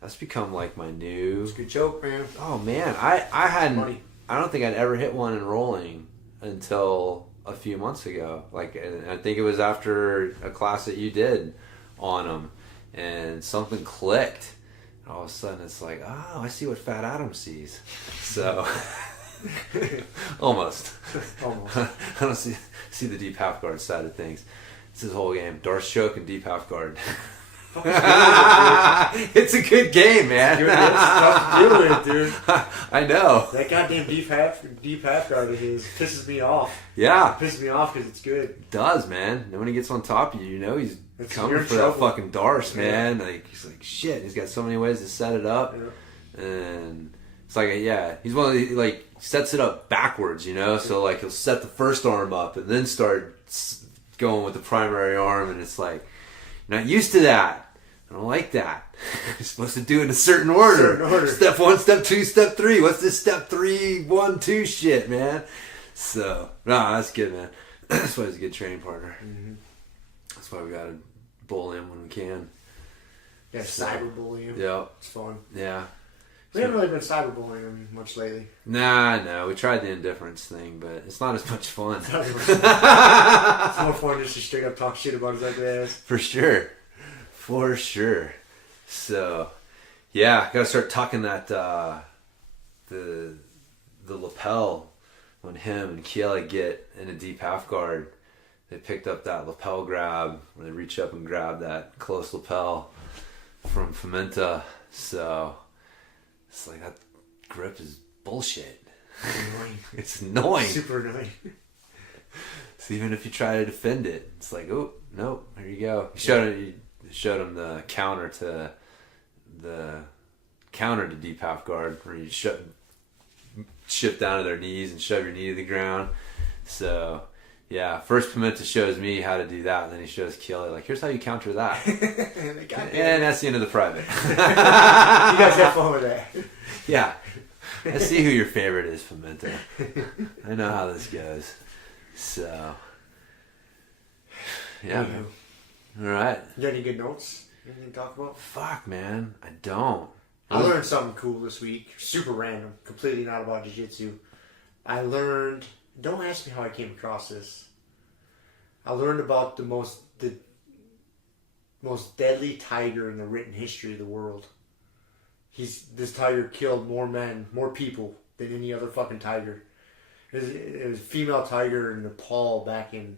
That's become like my new. It's a good choke, man. Oh man, I hadn't. I don't think I'd ever hit one in rolling until a few months ago. Like, and I think it was after a class that you did on them, and something clicked. And all of a sudden, it's like, oh, I see what Fat Adam sees. So. Almost. I don't see the deep half guard side of things. It's his whole game. Darce choke and deep half guard. It's a good game, man. It's tough to deal with, dude. I know. That goddamn deep half guard of his pisses me off. Yeah. It pisses me off because it's good. It does, man. And when he gets on top of you, he's coming for trouble. that fucking Darce, man. Like, he's like, shit. He's got so many ways to set it up. Yeah. And it's like, yeah, he's one of the, like, sets it up backwards, so like he'll set the first arm up and then start going with the primary arm, and it's like, you're not used to that. I don't like that. You're supposed to do it in a certain order. Step 1, step 2, step 3. What's this step 3, 1, 2 shit, man? So, that's good, man. That's why he's a good training partner. Mm-hmm. That's why we gotta bowl him when we can. Yeah, cyberbullying him. Yep. It's fun. Yeah. We haven't really been cyberbullying him much lately. Nah, no. We tried the indifference thing, but it's not as much fun. It's more fun just to straight up talk shit about his ugly ass. For sure. For sure. So, yeah, gotta start tucking that, the lapel when him and Kiela get in a deep half guard. They picked up that lapel grab when they reach up and grab that close lapel from Fomenta. So it's like that grip is bullshit. Annoying. It's annoying. Super annoying. So even if you try to defend it, it's like, oh, nope, there you go. You showed him the counter to deep half guard where you shift down to their knees and shove your knee to the ground. So yeah, first Pimenta shows me how to do that, and then he shows Keely, like, here's how you counter that. And that's the end of the private. You guys have fun with that. Yeah. I see who your favorite is, Pimenta. I know how this goes. So, yeah, man. All right. You got any good notes? Anything to talk about? Fuck, man. I don't. I learned something cool this week. Super random. Completely not about jiu-jitsu. I learned... Don't ask me how I came across this. I learned about the most deadly tiger in the written history of the world. This tiger killed more people than any other fucking tiger. It was a female tiger in Nepal back in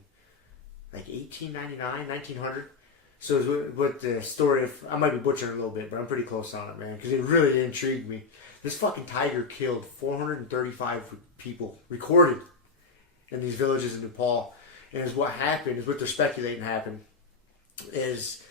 like 1899, 1900. So it was with the story of, I might be butchering a little bit, but I'm pretty close on it, man, because it really intrigued me. This fucking tiger killed 435 people, recorded, in these villages in Nepal. And is what happened, is what they're speculating happened, is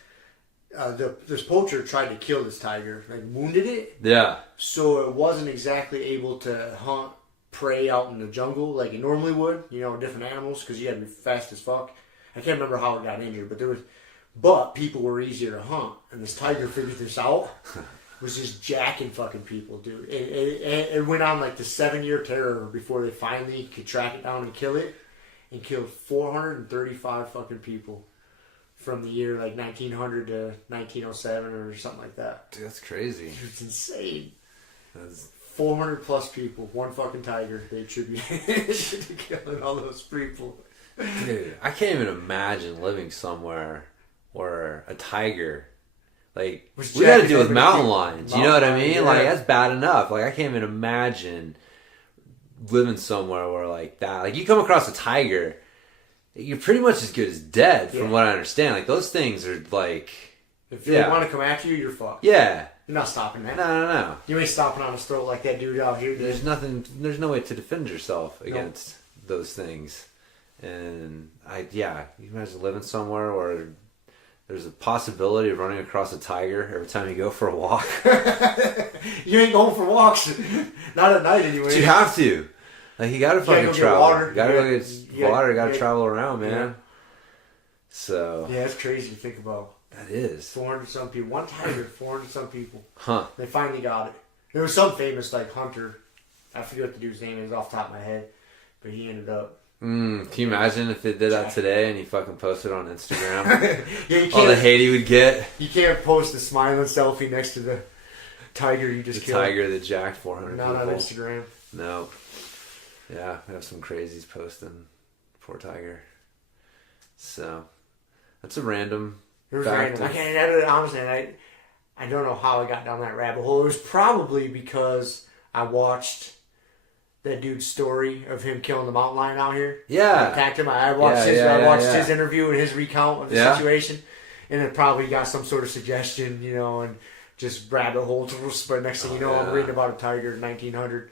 this poacher tried to kill this tiger, like wounded it. Yeah. So it wasn't exactly able to hunt prey out in the jungle like it normally would, different animals, because you had to be fast as fuck. I can't remember how it got injured, but people were easier to hunt, and this tiger figured this out. Was just jacking fucking people, dude. It went on like the 7-year terror before they finally could track it down and kill it, and killed 435 fucking people from the year like 1900 to 1907 or something like that. Dude, that's crazy. Dude, it's insane. That's... 400 plus people, one fucking tiger they attributed to killing all those people. Dude, I can't even imagine living somewhere where a tiger... Like, we got to deal with mountain lions. You know what I mean? Yeah. Like, that's bad enough. Like, I can't even imagine living somewhere where, like, that. Like, you come across a tiger, you're pretty much as good as dead, from what I understand. Like, those things are, like... If they want to come after you, you're fucked. Yeah. You're not stopping that. No. You ain't stopping on his throat like that dude out here. There's no way to defend yourself against those things. And, you imagine living somewhere where... There's a possibility of running across a tiger every time you go for a walk. You ain't going for walks. Not at night anyway. But you have to. Like, you gotta fucking travel. Water. You gotta go get water. You gotta travel around, man. Yeah. So. Yeah, it's crazy to think about. That is. 400 some people. One tiger, 400 some people. Huh. They finally got it. There was some famous, like, hunter. I forget what the dude's name is off the top of my head. But he ended up. Can you imagine if they did that today and he fucking posted on Instagram? Yeah, you can't, all the hate he would get. You can't post a smiling selfie next to the tiger you just killed. The tiger that jacked 400 people. Not on Instagram. No. Yeah, we have some crazies posting. Poor tiger. So, that's a random. It was random. Honestly, I don't know how I got down that rabbit hole. It was probably because I watched that dude's story of him killing the mountain lion out here. Yeah. Attacked him. I watched his interview and his recount of the situation. And it probably got some sort of suggestion, and just rabbit hole. But next thing you know, I'm reading about a tiger in 1900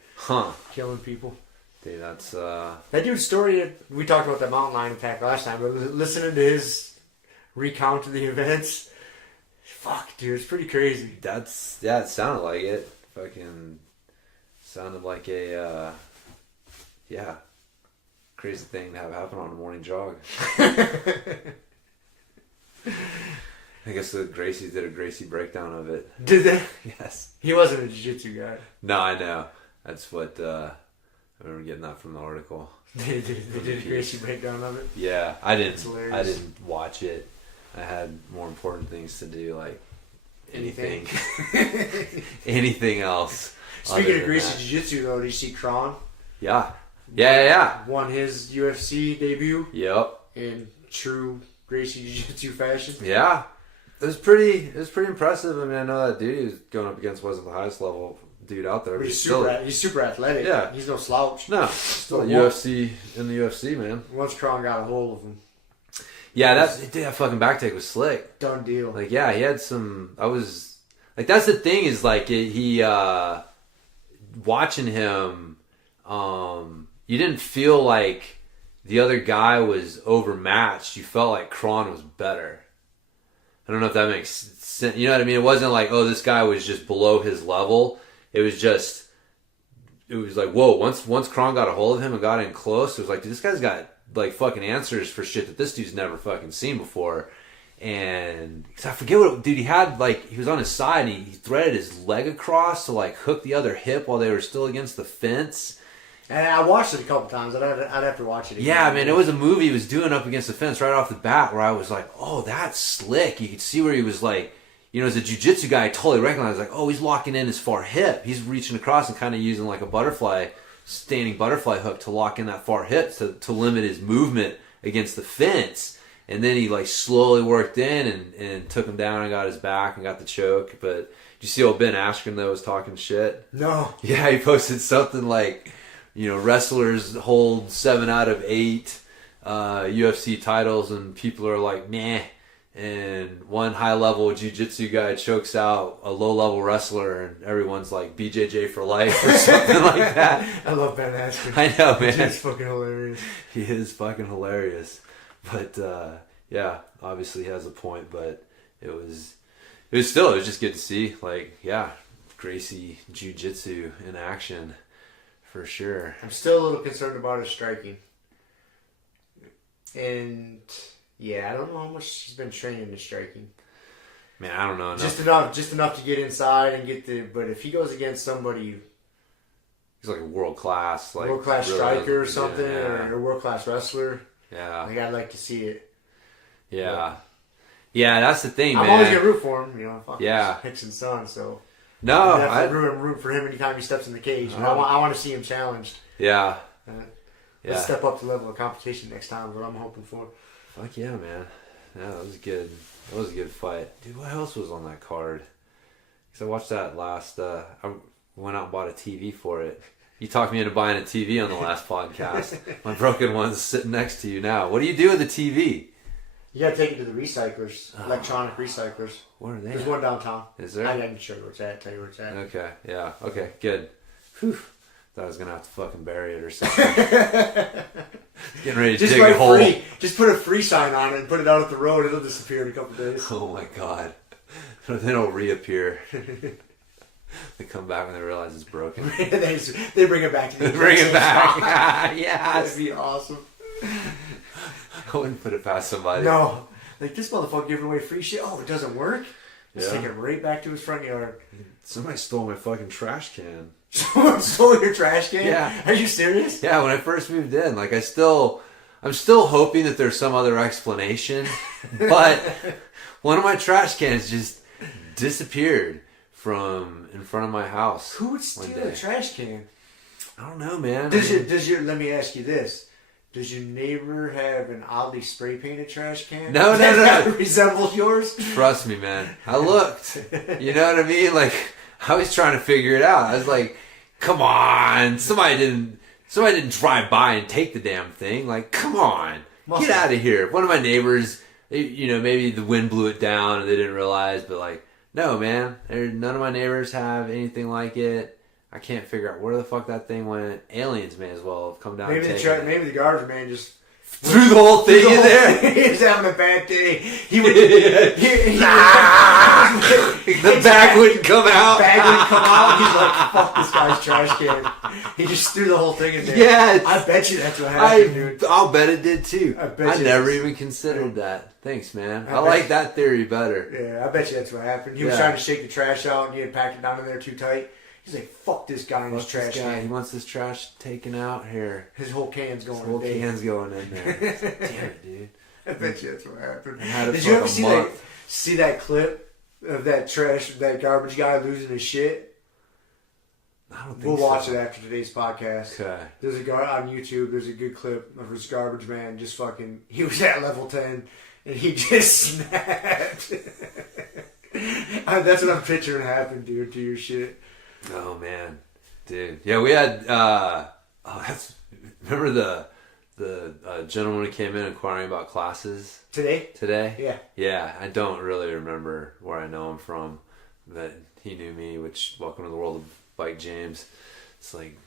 killing people. Dude, that's... That dude's story, we talked about that mountain lion attack last time, but listening to his recount of the events, fuck, dude, it's pretty crazy. It sounded like it. Fucking... Sounded like a, crazy thing to have happen on a morning jog. I guess the Gracies did a Gracie breakdown of it. Did they? Yes. He wasn't a jiu-jitsu guy. No, I know. That's what, I remember getting that from the article. They did a Gracie breakdown of it? Yeah, I didn't watch it. I had more important things to do, like anything. Anything else. Speaking of Gracie JiuJitsu, though, did you see Kronk? Yeah. Won his UFC debut. Yep. In true Gracie JiuJitsu fashion. Yeah. It was pretty impressive. I mean, I know that dude he was going up against wasn't the highest level dude out there. But he's super athletic. Yeah. He's no slouch. No. Still UFC in the UFC, man. Once Kronk got a hold of him. Yeah, that fucking back take was slick. Done deal. Like, yeah, he had some. I was like, that's the thing is like he watching him. You didn't feel like the other guy was overmatched. You felt like Kronk was better. I don't know if that makes sense. You know what I mean? It wasn't like, oh, this guy was just below his level. It was like, whoa. Once Kronk got a hold of him and got in close, it was like, dude, this guy's got like fucking answers for shit that this dude's never fucking seen before. And cause I forget what dude he had. Like, he was on his side and he threaded his leg across to like hook the other hip while they were still against the fence. And I watched it a couple times. I'd have to watch it again. Yeah, man, it was a movie he was doing up against the fence right off the bat where I was like, oh, that's slick. You could see where he was like, you know, as a jiu-jitsu guy, I totally recognized, like, oh, he's locking in his far hip. He's reaching across and kind of using like a standing butterfly hook to lock in that far hip to limit his movement against the fence. And then he like slowly worked in and took him down and got his back and got the choke. But did you see old Ben Askren, though, was talking shit? No. Yeah, he posted something like, you know, wrestlers hold 7 out of 8 UFC titles, and people are like, nah. And one high-level jiu-jitsu guy chokes out a low-level wrestler, and everyone's like, BJJ for life or something like that. I love Ben Askren. I know, man. He's fucking hilarious. He is fucking hilarious. But, yeah, obviously he has a point, but it was just good to see. Like, yeah, Gracie JiuJitsu in action. For sure. I'm still a little concerned about his striking. And, yeah, I don't know how much he's been training his striking. Man, I don't know. Just enough to get inside and get the... But if he goes against somebody... He's like a world-class... Like, world-class really, striker or something, yeah. or a world-class wrestler. Yeah. Like, I'd like to see it. Yeah. Yeah, that's the thing, I'm man. always going to root for him, you know. Fuck yeah. Hickson's son, so... No, I root for him anytime he steps in the cage. I want to see him challenged. Yeah. Let's step up to the level of competition next time. Is what I'm hoping for. Fuck yeah, man. Yeah, that was good. That was a good fight, dude. What else was on that card? Because I watched that last. I went out and bought a TV for it. You talked me into buying a TV on the last podcast. My broken one's sitting next to you now. What do you do with the TV? You gotta take it to the recyclers, electronic recyclers. Where are they? There's one downtown. Is there? I can show you where it's at. Tell you where it's at. Okay. Yeah. Okay. Good. Whew. Thought I was gonna have to fucking bury it or something. Getting ready to dig a hole. Just put a free sign on it and put it out at the road. It'll disappear in a couple of days. Oh my god. Then it'll reappear. They come back when they realize it's broken. they bring it back to the bring it back. Yeah. That'd be awesome. I wouldn't put it past somebody. No. Like, this motherfucker giving away free shit. Oh, it doesn't work? Just Yeah. take it right back to his front yard. Somebody stole my fucking trash can. Someone stole your trash can? Yeah. Are you serious? Yeah, when I first moved in, like I'm still hoping that there's some other explanation, but one of my trash cans just disappeared from in front of my house. Who would steal a trash can? I don't know, man. Let me ask you this. Does your neighbor have an oddly spray painted trash can? No. That resembles yours? Trust me, man. I looked. You know what I mean? Like, I was trying to figure it out. I was like, come on. Somebody didn't drive by and take the damn thing. Like, come on. Get out of here. One of my neighbors, you know, maybe the wind blew it down and they didn't realize, but like, no, man. None of my neighbors have anything like it. I can't figure out where the fuck that thing went. Aliens may as well have come down and taken it. Maybe the garbage man just threw the whole thing in there. He was having a bad day. The bag wouldn't come out. The bag wouldn't come out. He's like, fuck this guy's trash can. He just threw the whole thing in there. Yeah. I bet you that's what happened, dude. I'll bet it did too. I never even considered Yeah. that. Thanks, man. I like that theory better. Yeah, I bet you that's what happened. He was trying to shake the trash out and he had packed it down in there too tight. He's like, fuck this guy and his trash can. He wants this trash taken out here. His whole can's going in there. His whole can's going in there. Damn it, dude. I bet you that's what happened. Did you ever see that clip of that garbage guy losing his shit? I don't think We'll so. watch it after today's podcast. Okay. There's a guy on YouTube. There's a good clip of this garbage man just fucking. He was at level 10 and he just snapped. That's what I'm picturing happen, dude, to your shit. Oh man, dude. Yeah, we had. Remember the gentleman who came in inquiring about classes Today? today? Yeah. I don't really remember where I know him from, but he knew me. Which welcome to the world of Bike James. It's like.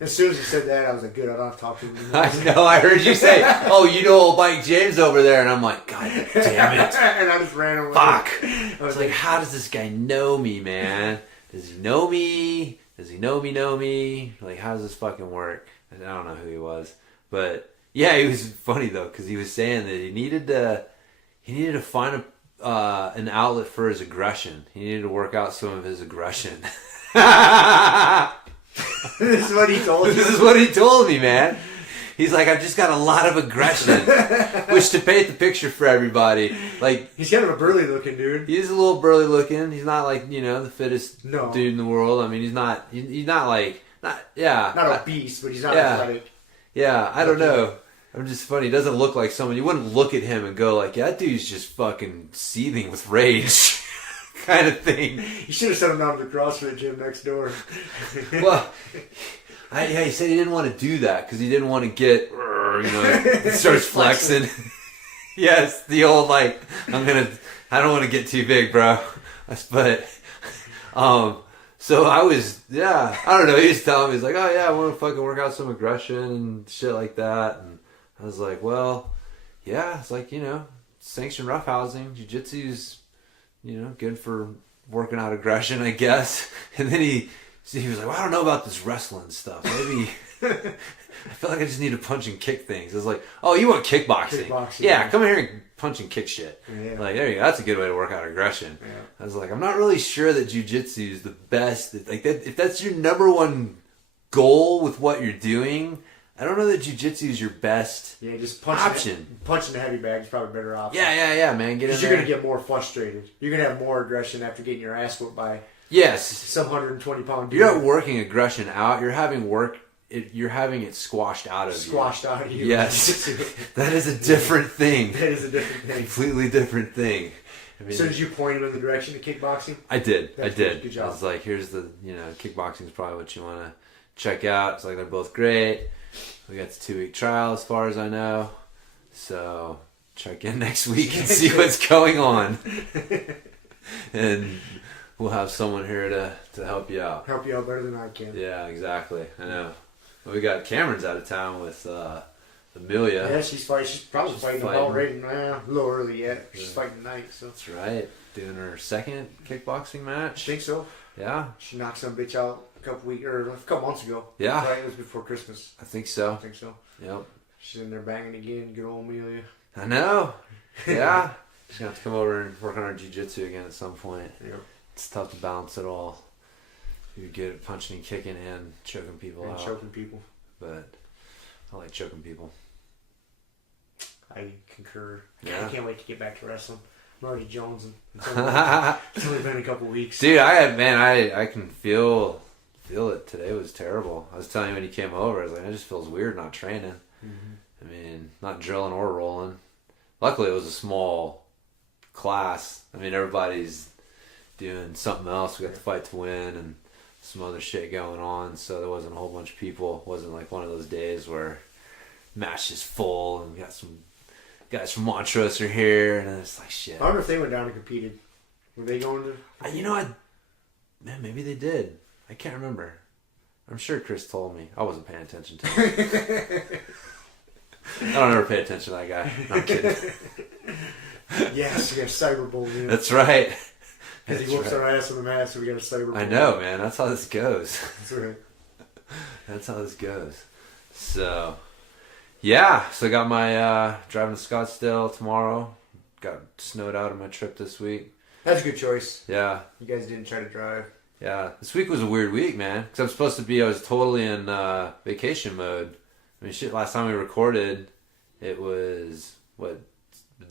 As soon as he said that, I was like, good, I don't have to talk to him anymore. I know, I heard you say, oh, you know old Bike James over there. And I'm like, God damn it. And I just ran away. Fuck. I was like, how does this guy know me, man? Does he know me? Does he know me? Like, how does this fucking work? I don't know who he was. But, yeah, he was funny, though, because he was saying that he needed to find an outlet for his aggression. He needed to work out some of his aggression. This is what he told you? This is what he told me, man. He's like, I've just got a lot of aggression. Which, to paint the picture for everybody, like... He's kind of a burly looking dude. He's a little burly looking. He's not like, the fittest dude in the world. I mean, he's not like... Not obese, but he's not athletic. Yeah, I don't know. I'm just funny. He doesn't look like someone... You wouldn't look at him and go like, yeah, that dude's just fucking seething with rage. Kind of thing. You should have sent him down to the CrossFit gym next door. Well... he said he didn't want to do that because he didn't want to get, he starts flexing. Yes, the old I don't want to get too big, bro. But, so I was, I don't know. He was telling me, he's like, oh yeah, I want to fucking work out some aggression and shit like that. And I was like, well, yeah, it's like, sanctioned roughhousing, jiu-jitsu's, good for working out aggression, I guess. And then he was like, well, I don't know about this wrestling stuff. Maybe I feel like I just need to punch and kick things. I was like, oh, you want kickboxing? Yeah, come here and punch and kick shit. Yeah. Like, there you go. That's a good way to work out aggression. Yeah. I was like, I'm not really sure that jiu-jitsu is the best. Like, if that's your number one goal with what you're doing, I don't know that jiu-jitsu is your best just option. Punching the heavy bag is probably a better option. Yeah, man. Because you're going to get more frustrated. You're going to have more aggression after getting your ass whooped by some 120-pound dude. You're not working aggression out. You're having it squashed out of you. Squashed out of you. Yes. That is a different thing. That is a different thing. Completely different thing. I mean, so did you point him in the direction of kickboxing? I did. Good job. I was like, here's the, kickboxing is probably what you want to check out. It's like, they're both great. We got the 2-week trial as far as I know. So check in next week and see what's going on. And we'll have someone here to help you out. Help you out better than I can. Yeah, exactly. I know. We got Cameron's out of town with Amelia. Yeah, she's probably fighting the bell right now. A little early yet. She's fighting tonight. So. That's right. Doing her second kickboxing match. I think so. Yeah. She knocked some bitch out a couple months ago. Yeah. Right, it was before Christmas. I think so. Yep. She's in there banging again. Good old Amelia. I know. Yeah. She's going to have to come over and work on her jiu-jitsu again at some point. Yep. It's tough to balance it all. You're good at punching and kicking and choking people out. But I like choking people. I concur. Yeah. I can't wait to get back to wrestling. I'm already jonesing. It's only been a couple weeks. Dude, I can feel it. Today was terrible. I was telling you when you came over, I was like, it just feels weird not training. Mm-hmm. I mean, not drilling or rolling. Luckily, it was a small class. I mean, everybody's doing something else. We got the fight to win and some other shit going on, so there wasn't a whole bunch of people. It wasn't like one of those days where match is full and we got some guys from Montrose are here, and it's like shit. I wonder if they went down and competed. Were they going to? Maybe they did. I can't remember. I'm sure Chris told me. I wasn't paying attention to him. I don't ever pay attention to that guy. No, I'm kidding. Yes, we got cyberbullying. That's right. Because he whoops our ass in the mat, so we got a cyberbullying. I know, man. That's how this goes. That's right. That's how this goes. So, yeah. So I got my driving to Scottsdale tomorrow. Got snowed out on my trip this week. That's a good choice. Yeah. You guys didn't try to drive. Yeah. This week was a weird week, man. Because I was totally in vacation mode. I mean, shit, last time we recorded, it was, the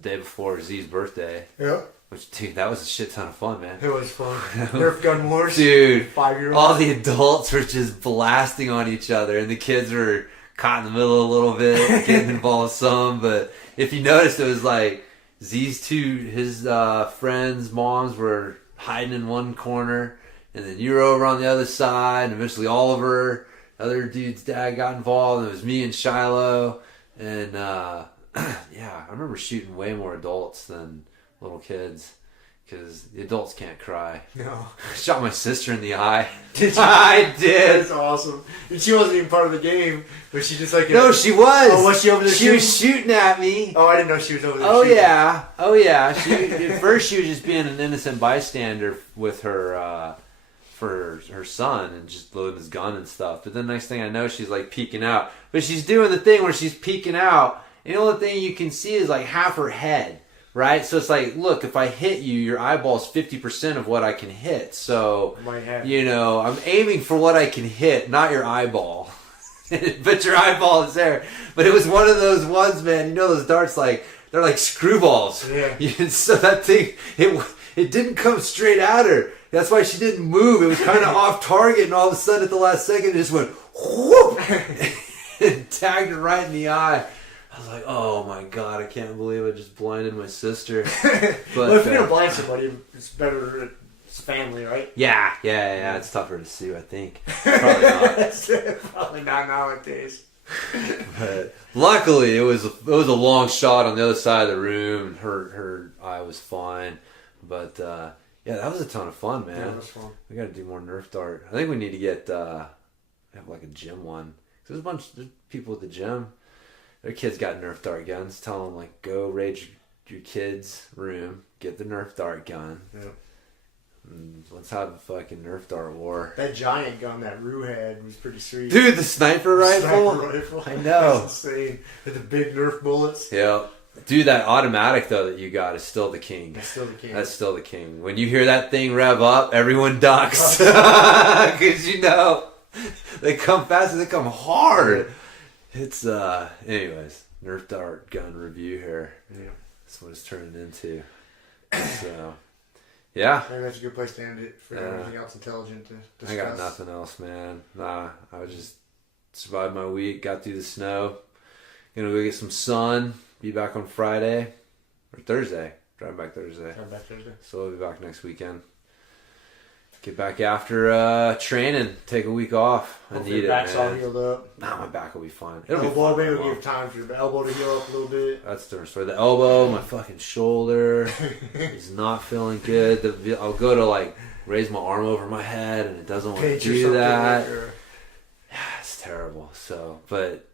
day before Z's birthday. Yeah. Which, dude, that was a shit ton of fun, man. It was fun. Nerf gun wars. Dude, 5-year-olds. all the adults were just blasting on each other, and the kids were caught in the middle a little bit, getting involved some. But if you noticed, it was like Z's his friends' moms were hiding in one corner, and then you were over on the other side, and eventually Oliver, other dude's dad, got involved, and it was me and Shiloh. And yeah, I remember shooting way more adults than little kids, because the adults can't cry. No. I shot my sister in the eye. Did you? I did. That's awesome. And she wasn't even part of the game, but she just like... No, she was. Oh, was she over there She was shooting at me. Oh, I didn't know she was over there Oh, shooting. yeah. Oh, yeah. At first, she was just being an innocent bystander with her... for her son and just loading his gun and stuff. But then next thing I know, she's like peeking out. But she's doing the thing where she's peeking out, and the only thing you can see is like half her head, right? So it's like, look, if I hit you, your eyeball's 50% of what I can hit. So, you know, I'm aiming for what I can hit, not your eyeball. But your eyeball is there. But it was one of those ones, man, you know those darts, like, they're like screwballs. Yeah. So that thing, it didn't come straight at her. That's why she didn't move. It was kind of off target, and all of a sudden at the last second, it just went whoop and tagged her right in the eye. I was like, oh my God, I can't believe I just blinded my sister. But Well, if you're going to blind somebody, it's better, it's family, right? Yeah. It's tougher to sue, I think. Probably not. Probably not nowadays. But luckily, it was a long shot on the other side of the room. Her eye was fine. But yeah, that was a ton of fun, man. Yeah, that was fun. We got to do more Nerf dart. I think we need to get have like a gym one. There's there's people at the gym. Their kids got Nerf dart guns. Tell them like, go raid your kid's room, get the Nerf dart gun. Yeah. And let's have a fucking Nerf dart war. That giant gun that Rue had was pretty sweet. Dude, the sniper rifle. I know. That's insane. With the big Nerf bullets. Yeah. Dude, that automatic, though, that you got is still the king. That's still the king. That's still the king. When you hear that thing rev up, everyone ducks. Because, you know, they come fast and they come hard. It's, anyways, Nerf dart gun review here. Yeah. That's what it's turning into. So, yeah. Maybe that's a good place to end it for anything else intelligent to discuss. I got nothing else, man. Nah, I just survived my week, got through the snow. Gonna go get some sun. Be back on Friday or Thursday. Drive back Thursday. So we'll be back next weekend. Get back after training. Take a week off. I need it, back's all man. healed up. Nah, my back will be fine. It'll be Elbow, fine. maybe we'll give time for your elbow to heal up a little bit. That's a different story. The elbow, my fucking shoulder is not feeling good. I'll go to like raise my arm over my head and it doesn't want to do that. Yeah, it's terrible. So, but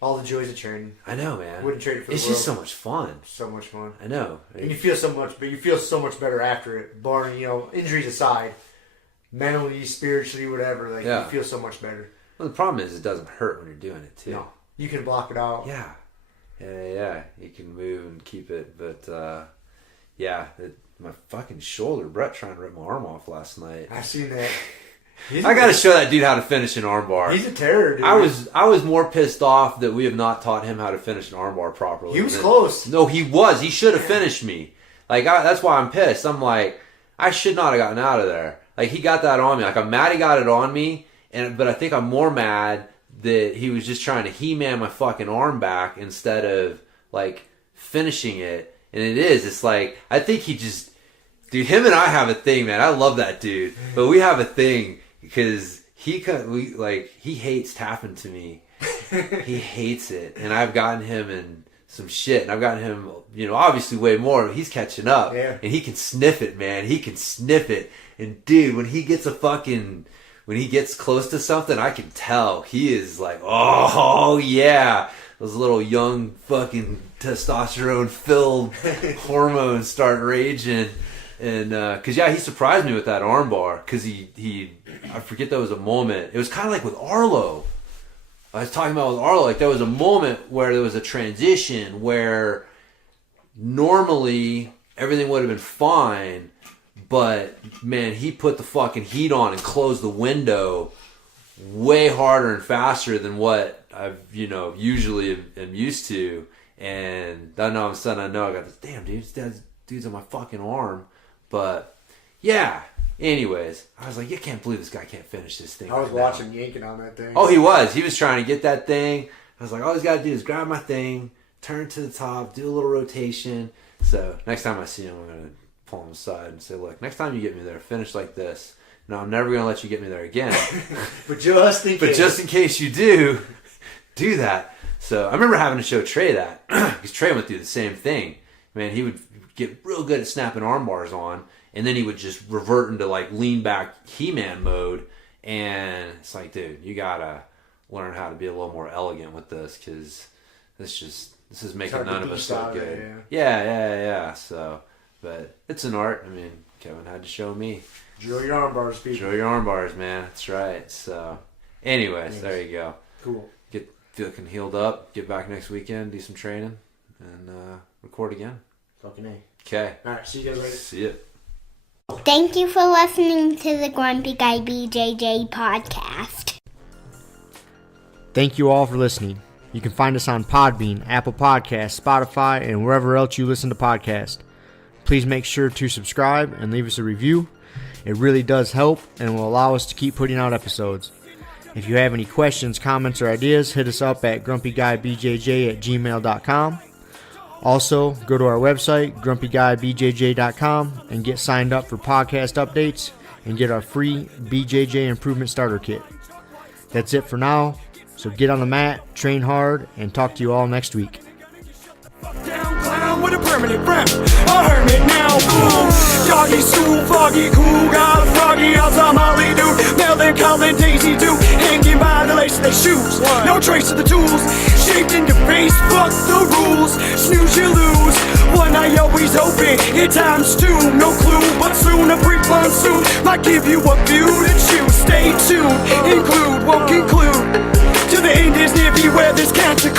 all the joys of training. I know, man. Wouldn't trade it for the It's world. just so much fun. So much fun. I know. And you feel so much, but you feel so much better after it. Barring, you know, injuries aside, mentally, spiritually, whatever. Like you feel so much better. Well, the problem is it doesn't hurt when you're doing it too. No, you can block it out. Yeah. You can move and keep it, but my fucking shoulder. Brett trying to rip my arm off last night. I've seen that. I got to show that dude how to finish an armbar. He's a terror, dude. I was more pissed off that we have not taught him how to finish an armbar properly. He was close. No, he was. He should have finished me. Like that's why I'm pissed. I'm like, I should not have gotten out of there. Like he got that on me. Like I'm mad he got it on me, but I think I'm more mad that he was just trying to He-Man my fucking arm back instead of like finishing it. And it's like I think he just, dude. Him and I have a thing, man. I love that dude, but we have a thing. Because he hates tapping to me. He hates it. And I've gotten him in some shit. And I've gotten him, you know, obviously way more. He's catching up. Yeah. And he can sniff it, man. He can sniff it. And dude, when he gets close to something, I can tell. He is like, oh yeah. Those little young fucking testosterone-filled hormones start raging. And because he surprised me with that armbar. Because I forget there was a moment. It was kind of like with Arlo. I was talking about with Arlo. Like there was a moment where there was a transition where normally everything would have been fine, but man, he put the fucking heat on and closed the window way harder and faster than what I've usually am used to. And then all of a sudden I know I got this. Damn, dude, dude's on my fucking arm. But yeah, anyways, I was like, I can't believe this guy can't finish this thing. I was watching yanking on that thing. Oh, he was trying to get that thing. I was like, all he's got to do is grab my thing, turn to the top, do a little rotation. So next time I see him, I'm going to pull him aside and say, look, next time you get me there, finish like this. No, I'm never going to let you get me there again. But just in case you do that. So I remember having to show Trey that, because Trey went through the same thing. Man, he would get real good at snapping arm bars on, and then he would just revert into like lean back He-Man mode. And it's like, dude, you got to learn how to be a little more elegant with this, because this is making none of us look good. Yeah. So, but it's an art. I mean, Kevin had to show me. Drill your arm bars, people. Drill your arm bars, man. That's right. So, anyways, Thanks. There you go. Cool. Get feeling healed up. Get back next weekend. Do some training, and record again. Fucking A. Okay. All right. See you guys later. See ya. Thank you for listening to the Grumpy Guy BJJ Podcast. Thank you all for listening. You can find us on Podbean, Apple Podcasts, Spotify, and wherever else you listen to podcasts. Please make sure to subscribe and leave us a review. It really does help and will allow us to keep putting out episodes. If you have any questions, comments, or ideas, hit us up at grumpyguybjj@gmail.com. Also, go to our website, grumpyguybjj.com, and get signed up for podcast updates and get our free BJJ Improvement Starter Kit. That's it for now, so get on the mat, train hard, and talk to you all next week. Down clown with a permanent friend, a hermit now, fool. Doggy stool, foggy, cool, got a froggy outside Molly dude. Melancholy Daisy dude, hanging by the lace of their shoes. No trace of the tools, shaped in your face, fuck the rules. Snooze, you lose. One eye always open, in times two, no clue. But soon a brief monsoon might give you a view to choose. Stay tuned, include, won't conclude. To the end is near, beware this cancer